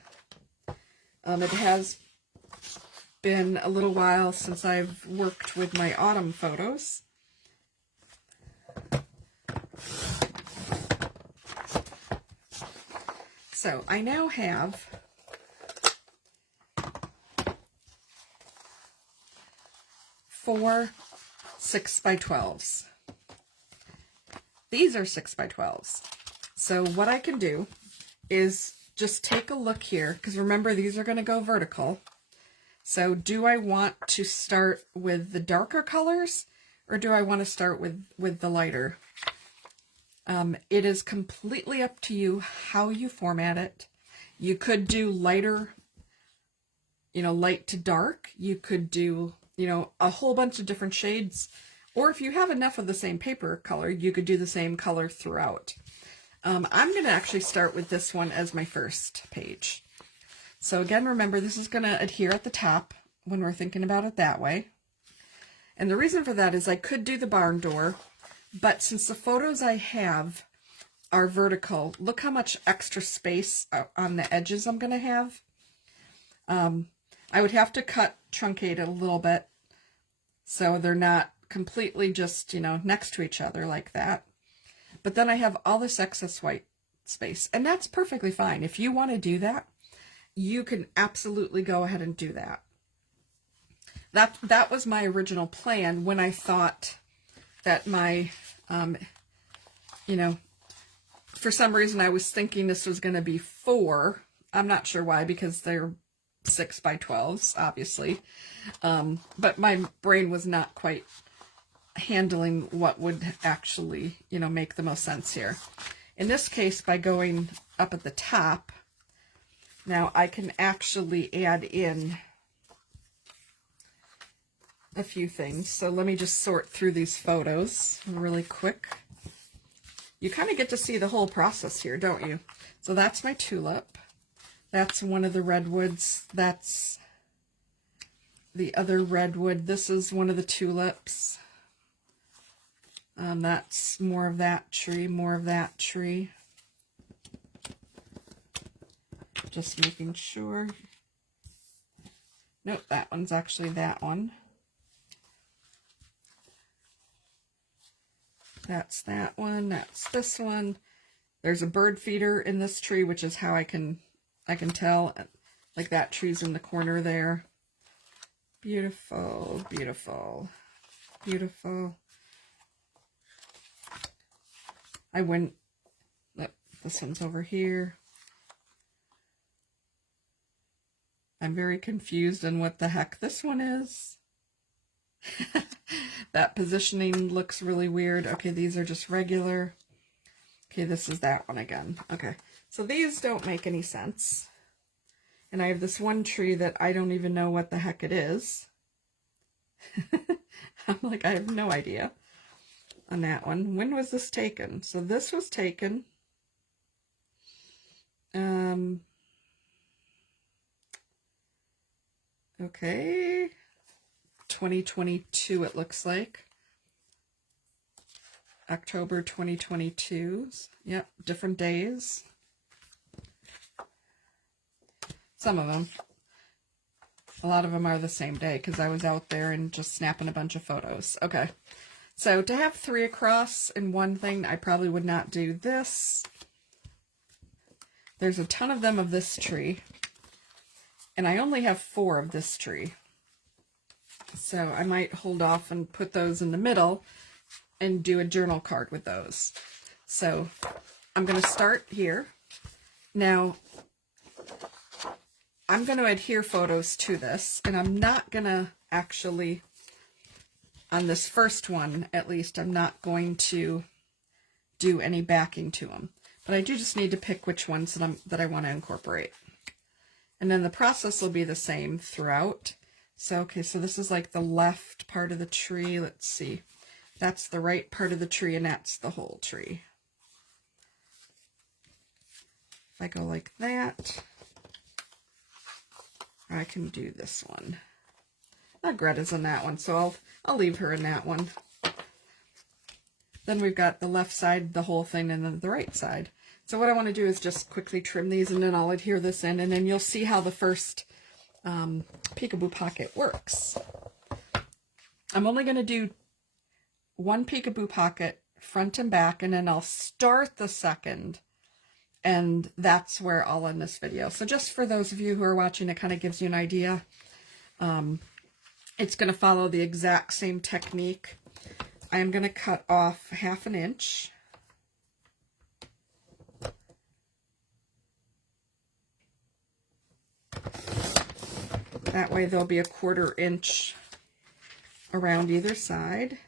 It has been a little while since I've worked with my autumn photos. So I now have 4 6x12s. These are 6x12s. So what I can do is just take a look here, because remember these are going to go vertical. So do I want to start with the darker colors, or do I want to start with the lighter? It is completely up to you how you format it. You could do lighter, you know, light to dark. You could do, you know, a whole bunch of different shades. Or if you have enough of the same paper color, you could do the same color throughout. I'm going to actually start with this one as my first page. So again, remember, this is going to adhere at the top when we're thinking about it that way. And the reason for that is I could do the barn door, but since the photos I have are vertical, look how much extra space on the edges I'm going to have. I would have to truncate it a little bit so they're not completely just, you know, next to each other like that. But then I have all this excess white space, and that's perfectly fine. If you want to do that, you can absolutely go ahead and do that. That was my original plan when I thought that my, you know, for some reason I was thinking this was going to be 4. I'm not sure why, because they're 6x12s, obviously. But my brain was not quite handling what would actually, you know, make the most sense here. In this case, by going up at the top, now I can actually add in a few things. So let me just sort through these photos really quick. You kind of get to see the whole process here, don't you? So that's my tulip. That's one of the redwoods. That's the other redwood. This is one of the tulips. That's more of that tree, more of that tree. Just making sure. Nope, that one's actually that one. That's that one. That's this one. There's a bird feeder in this tree, which is how I can tell. Like that tree's in the corner there. Beautiful, beautiful, beautiful. I went, look, this one's over here. I'm very confused on what the heck this one is. That positioning looks really weird. Okay, these are just regular. Okay, this is that one again. Okay, so these don't make any sense. And I have this one tree that I don't even know what the heck it is. I'm like, I have no idea on that one. When was this taken? So this was taken okay, 2022 it looks like. October 2022. Yep, different days. Some of them. A lot of them are the same day because I was out there and just snapping a bunch of photos. Okay, so to have 3 across in one thing, I probably would not do this. There's a ton of them of this tree, and I only have 4 of this tree. So I might hold off and put those in the middle and do a journal card with those. So I'm going to start here. Now, I'm going to adhere photos to this, and I'm not going to actually, on this first one at least, I'm not going to do any backing to them. But I do just need to pick which ones that I want to incorporate. And then the process will be the same throughout. So, okay, so this is like the left part of the tree. Let's see. That's the right part of the tree, and that's the whole tree. If I go like that, I can do this one. Greta's in that one, so I'll leave her in that one. Then we've got the left side, the whole thing, and then the right side. So what I want to do is just quickly trim these, and then I'll adhere this in, and then you'll see how the first peekaboo pocket works. I'm only going to do one peekaboo pocket, front and back, and then I'll start the second, and that's where I'll end this video. So just for those of you who are watching, it kind of gives you an idea. It's going to follow the exact same technique. I am going to cut off 1/2 inch. That way there'll be a 1/4 inch around either side,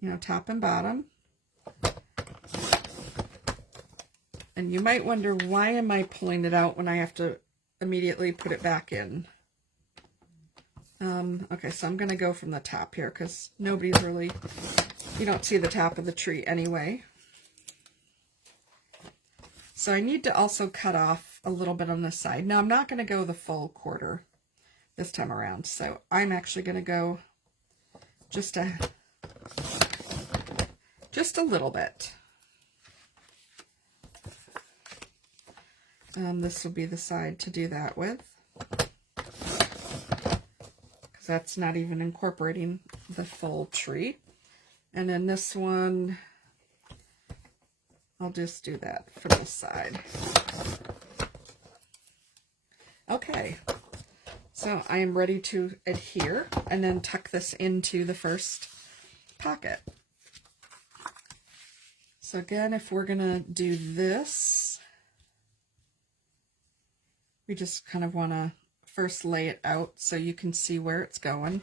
you know, top and bottom. And you might wonder, why am I pulling it out when I have to immediately put it back in? Okay, so I'm going to go from the top here because nobody's really, you don't see the top of the tree anyway. So I need to also cut off a little bit on this side. Now I'm not going to go the full 1/4 this time around, so I'm actually going to go just a little bit. This will be the side to do that with, because that's not even incorporating the full tree. And then this one, I'll just do that for this side. Okay, so I am ready to adhere and then tuck this into the first pocket. So again, if we're gonna do this, we just kind of want to first lay it out so you can see where it's going.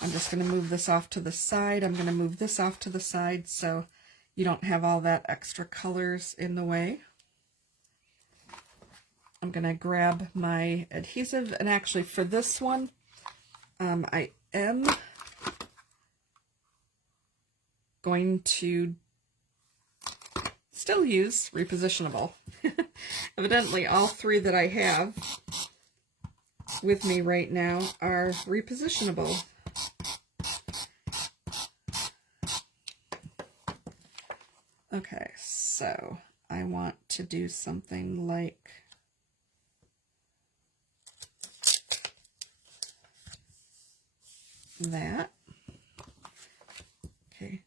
I'm just going to move this off to the side. I'm going to move this off to the side so you don't have all that extra colors in the way. I'm going to grab my adhesive, and actually for this one, I am going to still use repositionable. Evidently, all 3 that I have with me right now are repositionable. Okay, so I want to do something like that. Okay,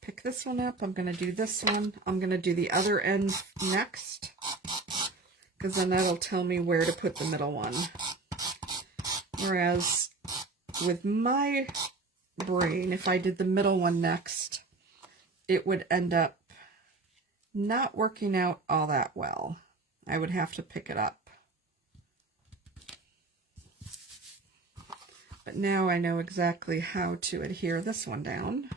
pick this one up. I'm going to do this one. I'm going to do the other end next, because then that'll tell me where to put the middle one. Whereas with my brain, if I did the middle one next, it would end up not working out all that well. I would have to pick it up. But now I know exactly how to adhere this one down.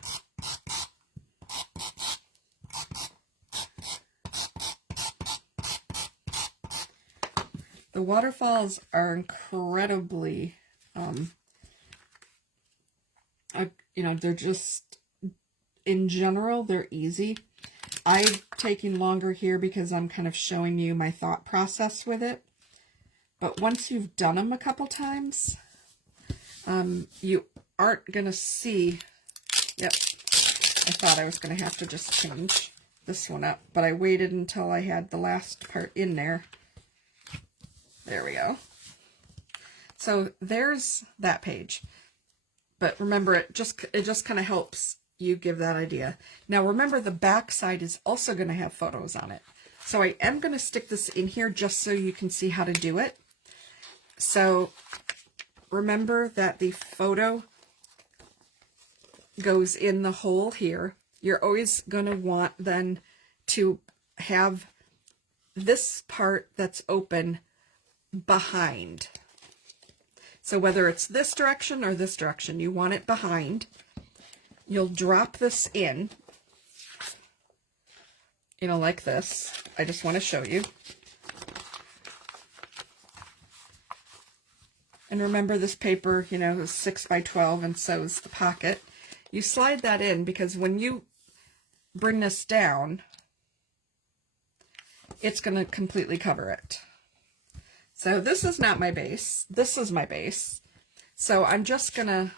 The waterfalls are incredibly, you know, they're just, in general, they're easy. I'm taking longer here because I'm kind of showing you my thought process with it. But once you've done them a couple times, you aren't going to see, yep, I thought I was going to have to just change this one up, but I waited until I had the last part in there. There we go. So there's that page. But remember, it just kind of helps you give that idea. Now remember, the back side is also going to have photos on it. So I am going to stick this in here just so you can see how to do it. So remember that the photo goes in the hole here. You're always going to want then to have this part that's open behind. So whether it's this direction or this direction, you want it behind. You'll drop this in, you know, like this. I just want to show you. And remember, this paper, you know, is 6 by 12, and so is the pocket. You slide that in because when you bring this down, it's going to completely cover it. So this is not my base. This is my base. So I'm just going to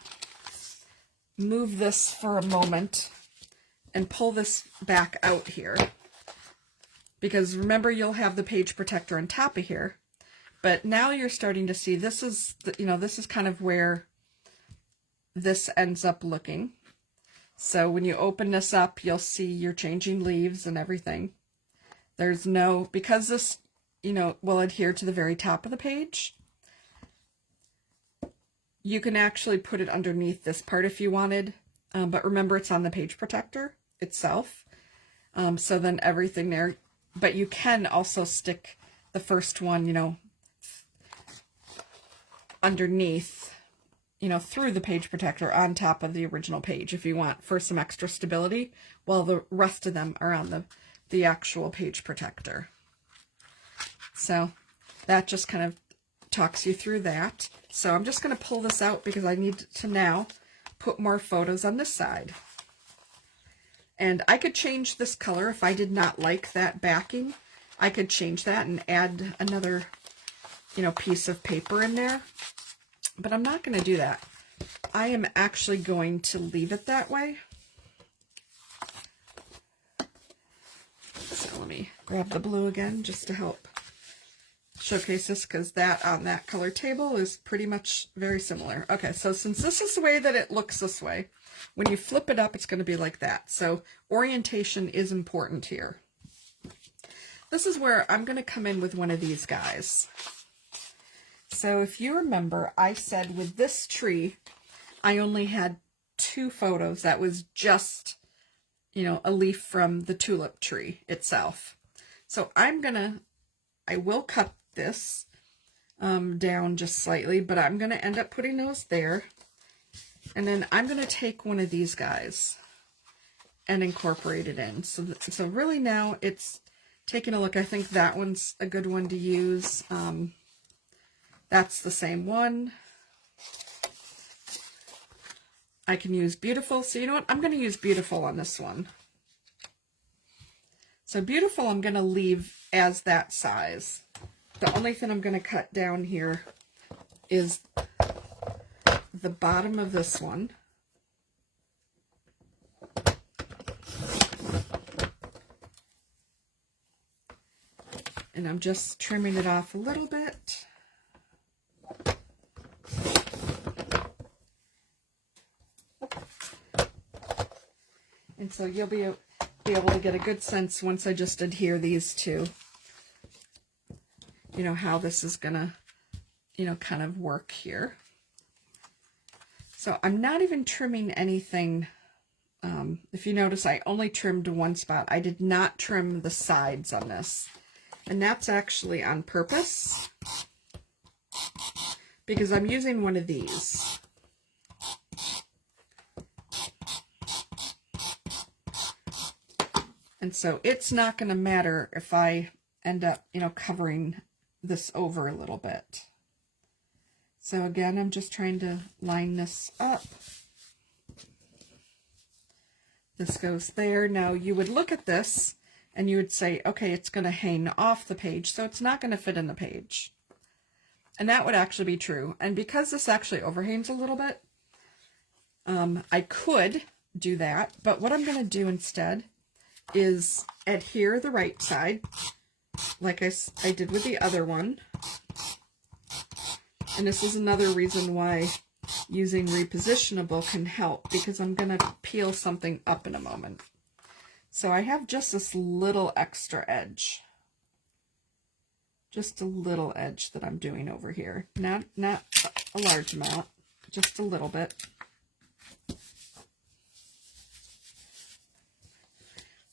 move this for a moment and pull this back out here. Because remember, you'll have the page protector on top of here. But now you're starting to see this is, you know, this is kind of where this ends up looking. So when you open this up, you'll see you're changing leaves and everything. There's no, because this, you know, will adhere to the very top of the page, you can actually put it underneath this part if you wanted. But remember, it's on the page protector itself. So then everything there, but you can also stick the first one, you know, underneath, you know, through the page protector on top of the original page if you want, for some extra stability, while the rest of them are on the actual page protector. So that just kind of talks you through that. So I'm just going to pull this out because I need to now put more photos on this side. And I could change this color if I did not like that backing. I could change that and add another, you know, piece of paper in there. But I'm not going to do that. I am actually going to leave it that way. So let me grab the blue again just to help showcase this, because that on that color table is pretty much very similar. Okay, so since this is the way that it looks this way, when you flip it up, it's going to be like that. So orientation is important here. This is where I'm going to come in with one of these guys. So if you remember, I said with this tree, I only had 2 photos. That was just, you know, a leaf from the tulip tree itself. So I will cut this down just slightly, but I'm going to end up putting those there. And then I'm going to take one of these guys and incorporate it in. So really now it's taking a look. I think that one's a good one to use. That's the same one. I can use Beautiful. So you know what? I'm going to use Beautiful on this one. So Beautiful I'm going to leave as that size. The only thing I'm going to cut down here is the bottom of this one. And I'm just trimming it off a little bit. And so you'll be able to get a good sense once I just adhere these two, you know, how this is gonna, you know, kind of work here. So I'm not even trimming anything. If you notice, I only trimmed one spot. I did not trim the sides on this. And that's actually on purpose, because I'm using one of these. And so it's not going to matter if I end up, you know, covering this over a little bit. So again, I'm just trying to line this up. This goes there. Now you would look at this and you would say, okay, it's going to hang off the page, so it's not going to fit in the page. And that would actually be true. And because this actually overhangs a little bit, I could do that. But what I'm going to do instead is adhere the right side, like I did with the other one. And this is another reason why using repositionable can help, because I'm going to peel something up in a moment. So I have just this little extra edge. Just a little edge that I'm doing over here. Not a large amount, just a little bit.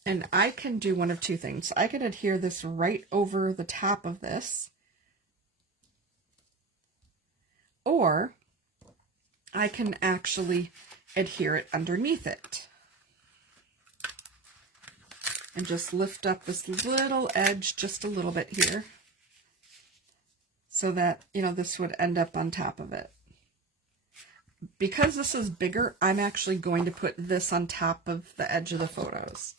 And I can do one of two things. I can adhere this right over the top of this, or I can actually adhere it underneath it. And just lift up this little edge just a little bit here. so that, you know, this would end up on top of it. Because this is bigger, I'm actually going to put this on top of the edge of the photos.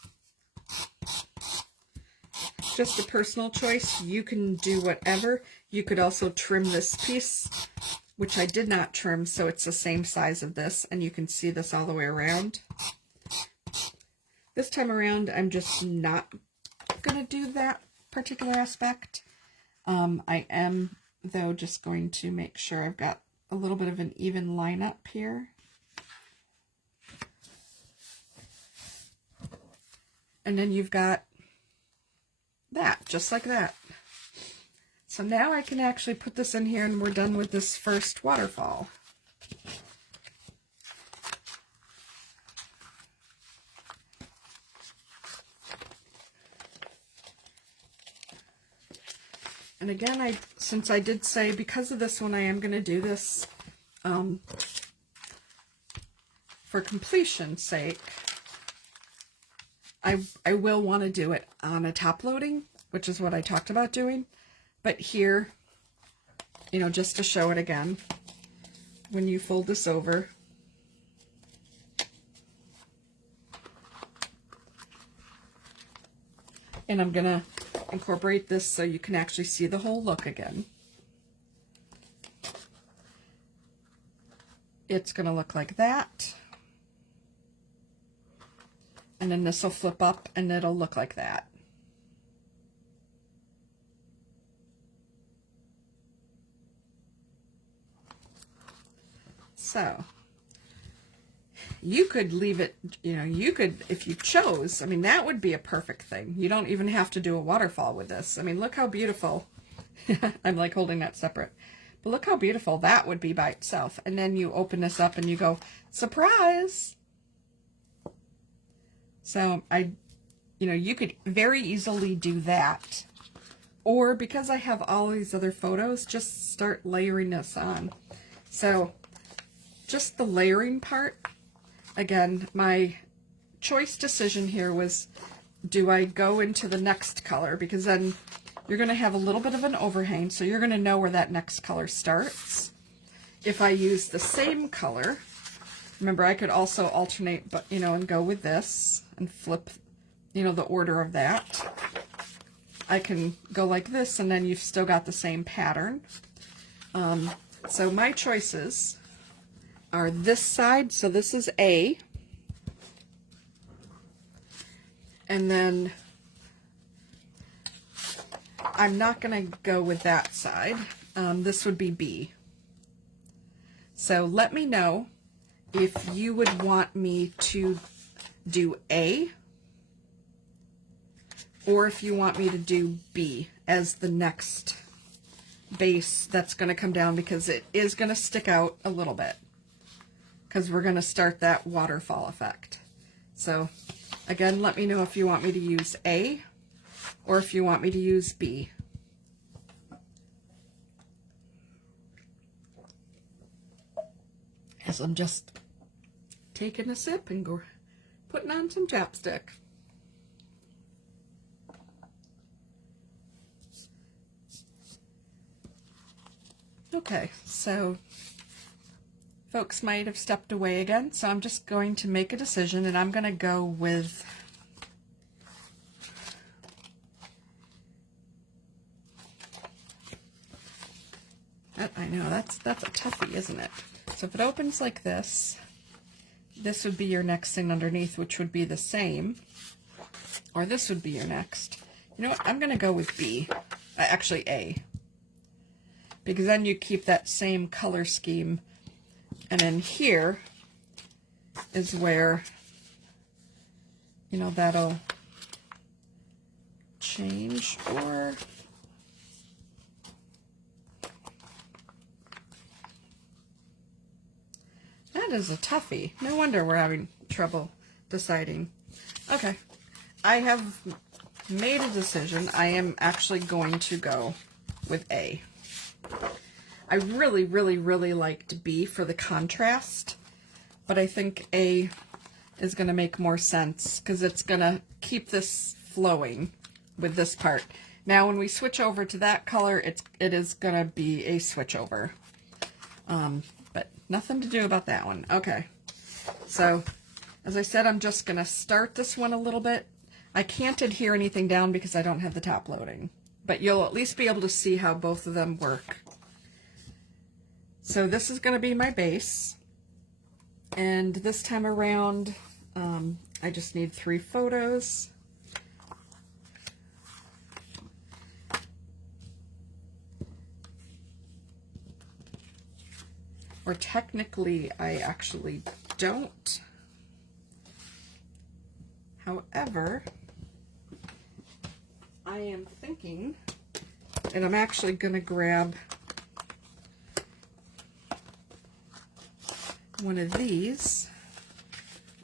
Just a personal choice. You can do whatever. You could also trim this piece, which I did not trim, so it's the same size of this, and you can see this all the way around. This time around, I'm just not going to do that particular aspect. I am, though, just going to make sure I've got a little bit of an even line up here. And then you've got that, just like that. So now I can actually put this in here and we're done with this first waterfall. And again, since I did say because of this one, I am going to do this for completion's sake. I will want to do it on a top loading, which is what I talked about doing. But here, you know, just to show it again, when you fold this over, and I'm going to incorporate this so you can actually see the whole look again. It's going to look like that. And then this will flip up and it'll look like that. So you could leave it, you know, you could, if you chose, I mean, that would be a perfect thing. You don't even have to do a waterfall with this. I mean, look how beautiful. I'm like holding that separate. But look how beautiful that would be by itself. And then you open this up and you go, surprise! So you know, you could very easily do that. Or because I have all these other photos, just start layering this on. So just the layering part, again, my choice decision here was, do I go into the next color? Because then you're going to have a little bit of an overhang, so you're going to know where that next color starts. If I use the same color, remember I could also alternate, but you know, and go with this and flip, you know, the order of that. I can go like this, and then you've still got the same pattern. So my choices are this side, so this is A, and then I'm not going to go with that side. This would be B. So let me know if you would want me to do A, or if you want me to do B as the next base that's going to come down, because it is going to stick out a little bit, because we're going to start that waterfall effect. So again, let me know if you want me to use A or if you want me to use B. As I'm just taking a sip and go putting on some chapstick. Okay, so folks might have stepped away again, so I'm just going to make a decision, and I'm going to go with I know that's a toughie, isn't it? So if it opens like this, this would be your next thing underneath, which would be the same, or this would be your next. You know what? I'm going to go with B, actually A, because then you keep that same color scheme. And then here is where, you know, that'll change, or that is a toughie. No wonder we're having trouble deciding. Okay, I have made a decision. I am actually going to go with A. I really, really, really liked B for the contrast, but I think A is going to make more sense because it's going to keep this flowing with this part. Now when we switch over to that color, it is going to be a switch over. But nothing to do about that one. Okay, so as I said, I'm just going to start this one a little bit. I can't adhere anything down because I don't have the top loading, but you'll at least be able to see how both of them work. So this is going to be my base, and this time around I just need 3 photos. Or technically, I actually don't. However, I am thinking, and I'm actually going to grab one of these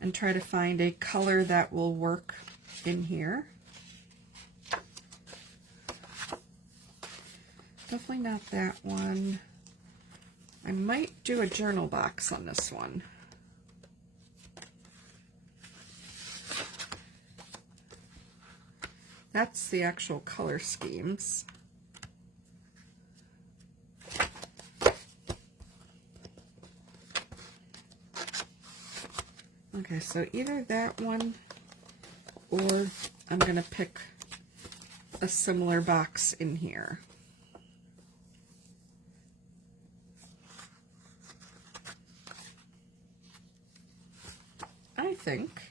and try to find a color that will work in here. Definitely not that one. I might do a journal box on this one. That's the actual color schemes. Okay, so either that one, or I'm going to pick a similar box in here. I think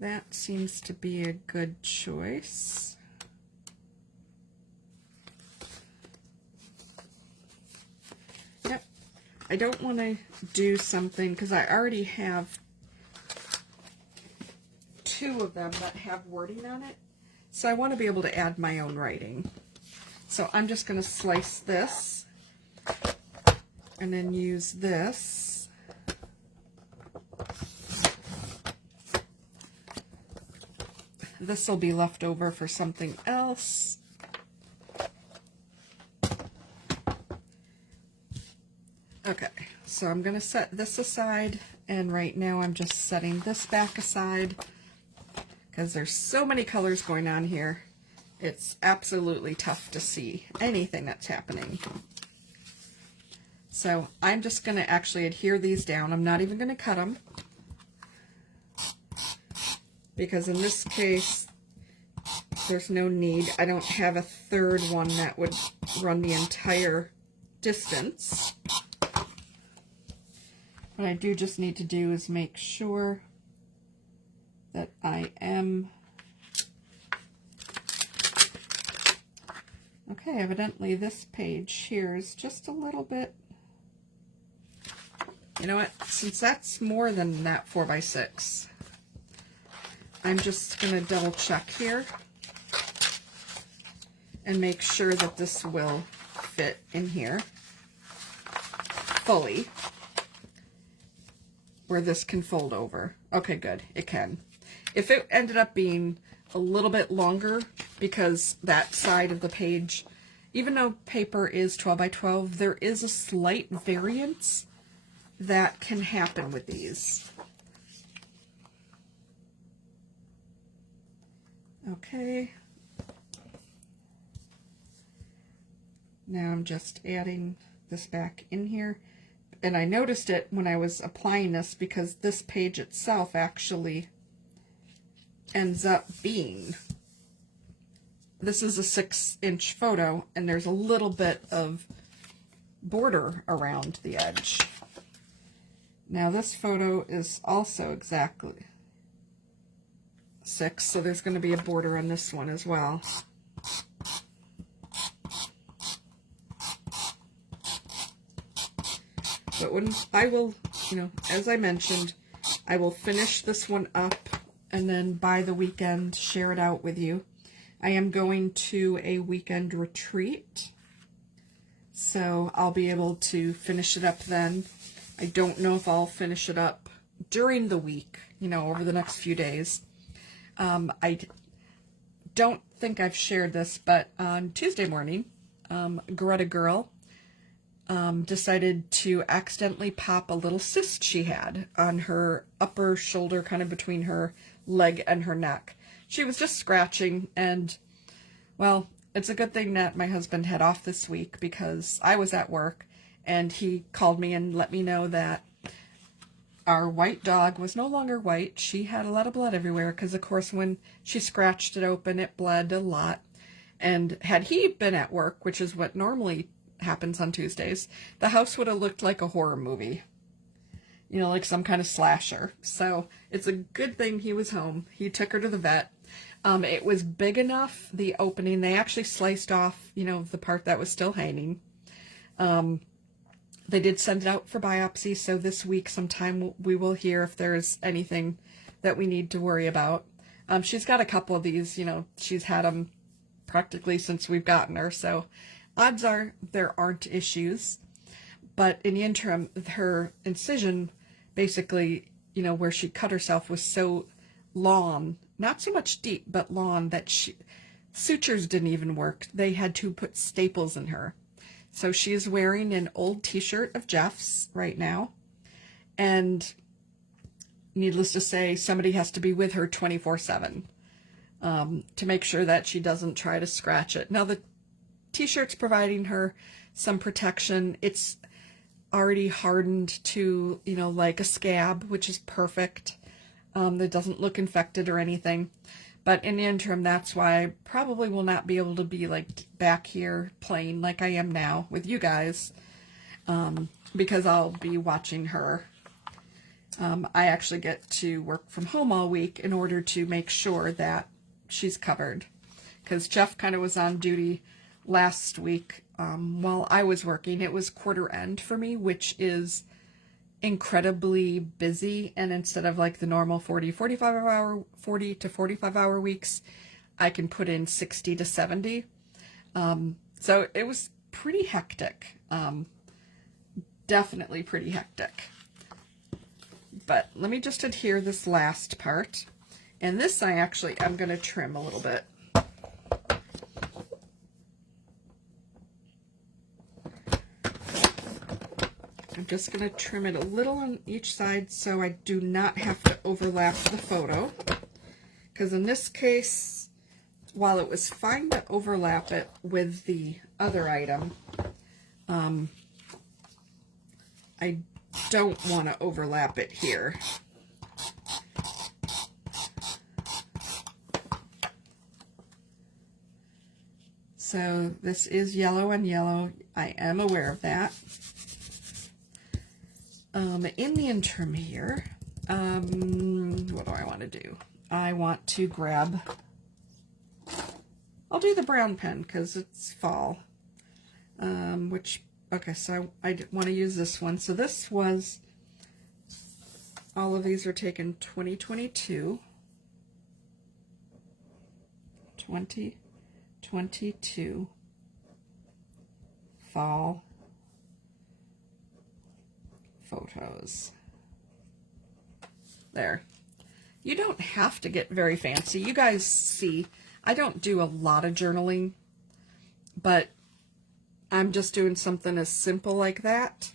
that seems to be a good choice. Yep, I don't want to do something because I already have 2 of them that have wording on it, so I want to be able to add my own writing. So I'm just going to slice this and then use this. This will be left over for something else. Okay, so I'm going to set this aside, and right now I'm just setting this back aside because there's so many colors going on here. It's absolutely tough to see anything that's happening. So I'm just going to actually adhere these down. I'm not even going to cut them, because in this case there's no need. I don't have a third one that would run the entire distance. What I do just need to do is make sure that I am okay. Evidently this page here is just a little bit. You know what, since that's more than that 4x6, I'm just going to double check here and make sure that this will fit in here fully, where this can fold over. Okay, good, it can. If it ended up being a little bit longer, because that side of the page, even though paper is 12 by 12, there is a slight variance that can happen with these. Okay. Now I'm just adding this back in here. And I noticed it when I was applying this, because this page itself actually ends up being, this is a 6-inch photo, and there's a little bit of border around the edge. Now this photo is also exactly 6, so there's going to be a border on this one as well. But when I will, as I mentioned, I will finish this one up and then by the weekend share it out with you. I am going to a weekend retreat, so I'll be able to finish it up then. I don't know if I'll finish it up during the week, over the next few days. I don't think I've shared this, but on Tuesday morning, Greta Girl decided to accidentally pop a little cyst she had on her upper shoulder, kind of between her leg and her neck. she was just scratching, and, well, it's a good thing that my husband had off this week because I was at work, and he called me and let me know that our white dog was no longer white. She had a lot of blood everywhere because, of course, when she scratched it open, it bled a lot. And had he been at work, which is what normally happens on Tuesdays, the house would have looked like a horror movie. You know, like some kind of slasher. So it's a good thing he was home. He took her to the vet. It was big enough, the opening. They actually sliced off, you know, the part that was still hanging. They did send it out for biopsy, so this week sometime we will hear if there's anything that we need to worry about. She's got a couple of these, you know, she's had them practically since we've gotten her, so odds are there aren't issues. But in the interim, her incision, basically, you know, where she cut herself was so long, not so much deep, but long, that sutures didn't even work. They had to put staples in her. So she's wearing an old t-shirt of Jeff's right now. And needless to say, somebody has to be with her 24/7 to make sure that she doesn't try to scratch it. Now, the t-shirt's providing her some protection. It's already hardened to, you know, like a scab, which is perfect. That doesn't look infected or anything. But in the interim, that's why I probably will not be able to be like back here playing like I am now with you guys, because I'll be watching her. I actually get to work from home all week in order to make sure that she's covered, because Jeff kind of was on duty last week while I was working. It was quarter end for me, which is incredibly busy, and instead of like the normal 40 to 45 hour weeks, I can put in 60 to 70. So it was pretty hectic. Definitely pretty hectic. But let me just adhere this last part, and this I'm going to trim a little bit. I'm just going to trim it a little on each side so I do not have to overlap the photo. Because in this case, while it was fine to overlap it with the other item, I don't want to overlap it here. So this is yellow and yellow. I am aware of that. In the interim here, what do I want to do? I want to grab, I'll do the brown pen because it's fall, okay, so I want to use this one. So this was, all of these are taken 2022 fall photos. There. You don't have to get very fancy. You guys see, I don't do a lot of journaling, but I'm just doing something as simple like that.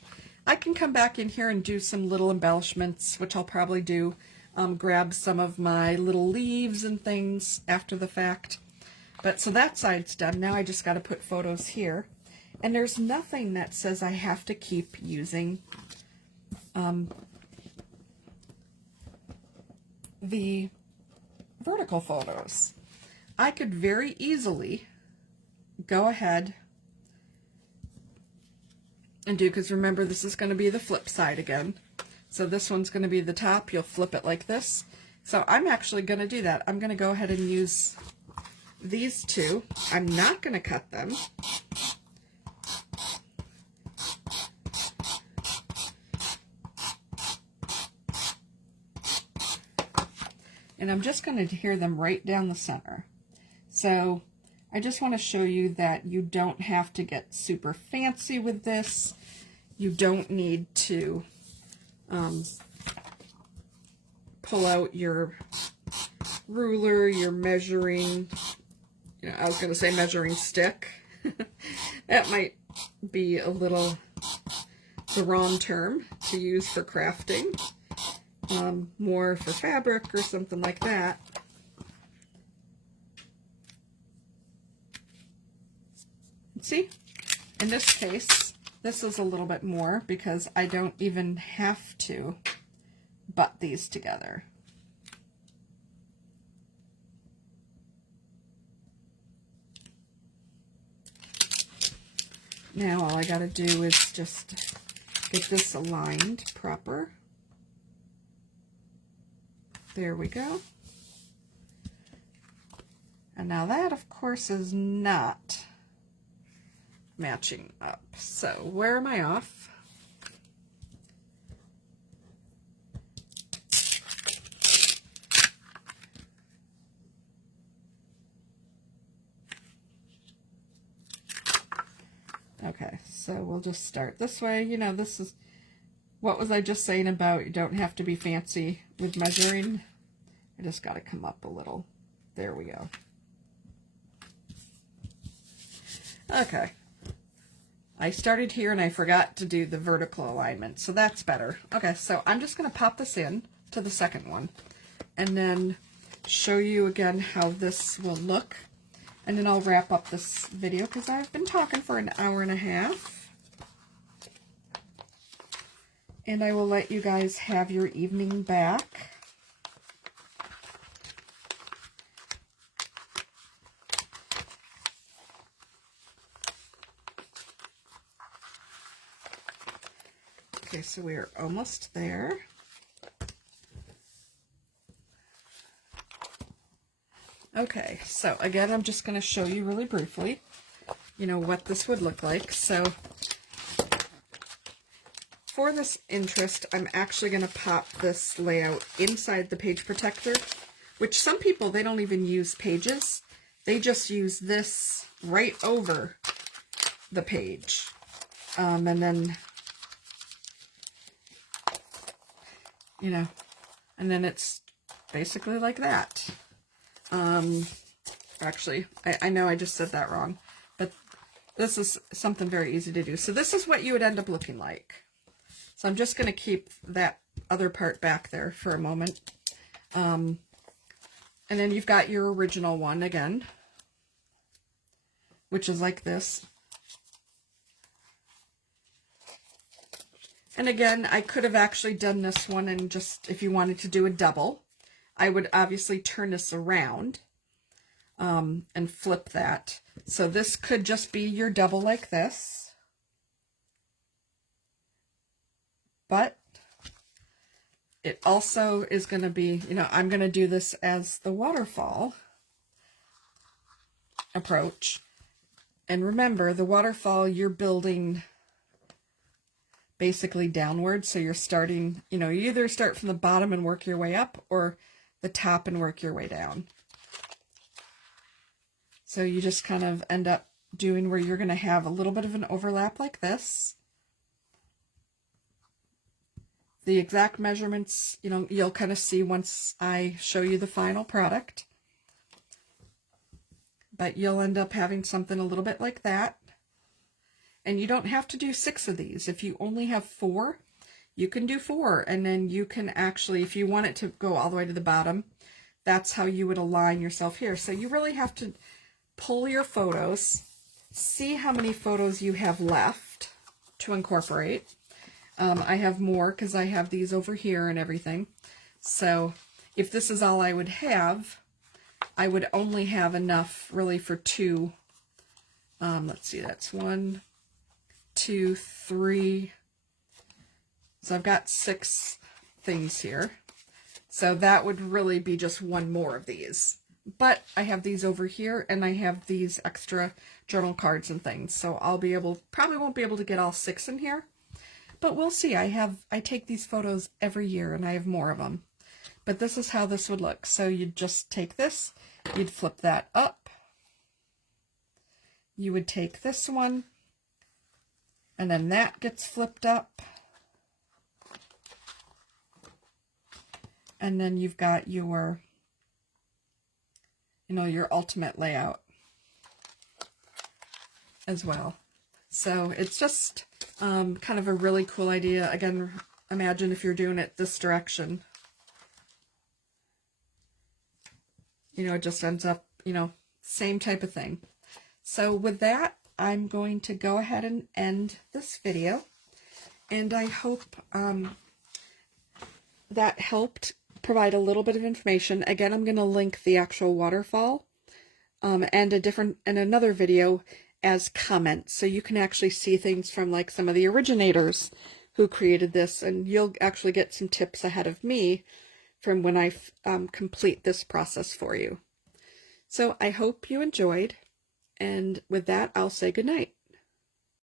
I can come back in here and do some little embellishments, which I'll probably do. Grab some of my little leaves and things after the fact. But so that side's done. Now I just got to put photos here. And there's nothing that says I have to keep using the vertical photos. I could very easily go ahead and do, because remember, this is going to be the flip side again. So this one's going to be the top. You'll flip it like this. So I'm actually going to do that. I'm going to go ahead and use these two. I'm not going to cut them. And I'm just going to adhere them right down the center. So I just want to show you that you don't have to get super fancy with this. You don't need to pull out your ruler, your measuring, I was going to say measuring stick. That might be a little the wrong term to use for crafting. More for fabric or something like that. see, in this case, this is a little bit more because I don't even have to butt these together. Now all I gotta do is just get this aligned proper. There we go. And now that, of course, is not matching up. So where am I off? Okay, so we'll just start this way. You know, this is, what was I just saying about you don't have to be fancy with measuring? I just got to come up a little. There we go. Okay. I started here and I forgot to do the vertical alignment, so that's better. Okay, so I'm just going to pop this in to the second one and then show you again how this will look. And then I'll wrap up this video because I've been talking for an hour and a half. And I will let you guys have your evening back. Okay, so we are almost there. Okay, so again, I'm just going to show you really briefly, you know, what this would look like. So for this interest, I'm actually going to pop this layout inside the page protector, which some people, they don't even use pages. They just use this right over the page. And then, you know, and then it's basically like that. Actually, I know I just said that wrong, but this is something very easy to do. So this is what you would end up looking like. So I'm just going to keep that other part back there for a moment. And then you've got your original one again, which is like this. And again, I could have actually done this one and just, if you wanted to do a double, I would obviously turn this around and flip that. So this could just be your double like this. But it also is going to be, you know, I'm going to do this as the waterfall approach. And remember, the waterfall, you're building basically downward. So you're starting, you know, you either start from the bottom and work your way up, or the top and work your way down. So you just kind of end up doing where you're going to have a little bit of an overlap like this. The exact measurements, you know, you'll kind of see once I show you the final product. But you'll end up having something a little bit like that. And you don't have to do 6 of these. If you only have 4, you can do 4. And then you can actually, if you want it to go all the way to the bottom, that's how you would align yourself here. So you really have to pull your photos, see how many photos you have left to incorporate. I have more because I have these over here and everything. So if this is all I would have, I would only have enough really for 2. Let's see, that's 1, 2, 3. So I've got 6 things here. So that would really be just 1 more of these. But I have these over here, and I have these extra journal cards and things. So I'll be able, probably won't be able to get all 6 in here. But we'll see. I take these photos every year, and I have more of them. But this is how this would look. So you'd just take this, you'd flip that up. You would take this one, and then that gets flipped up. And then you've got your, you know, your ultimate layout as well. So it's just kind of a really cool idea. Again, imagine if you're doing it this direction. You know, it just ends up, you know, same type of thing. So with that, I'm going to go ahead and end this video. And I hope that helped provide a little bit of information. Again, I'm going to link the actual waterfall and another video as comments, so you can actually see things from like some of the originators who created this, and you'll actually get some tips ahead of me from when I complete this process for you. So I hope you enjoyed, and with that, I'll say goodnight.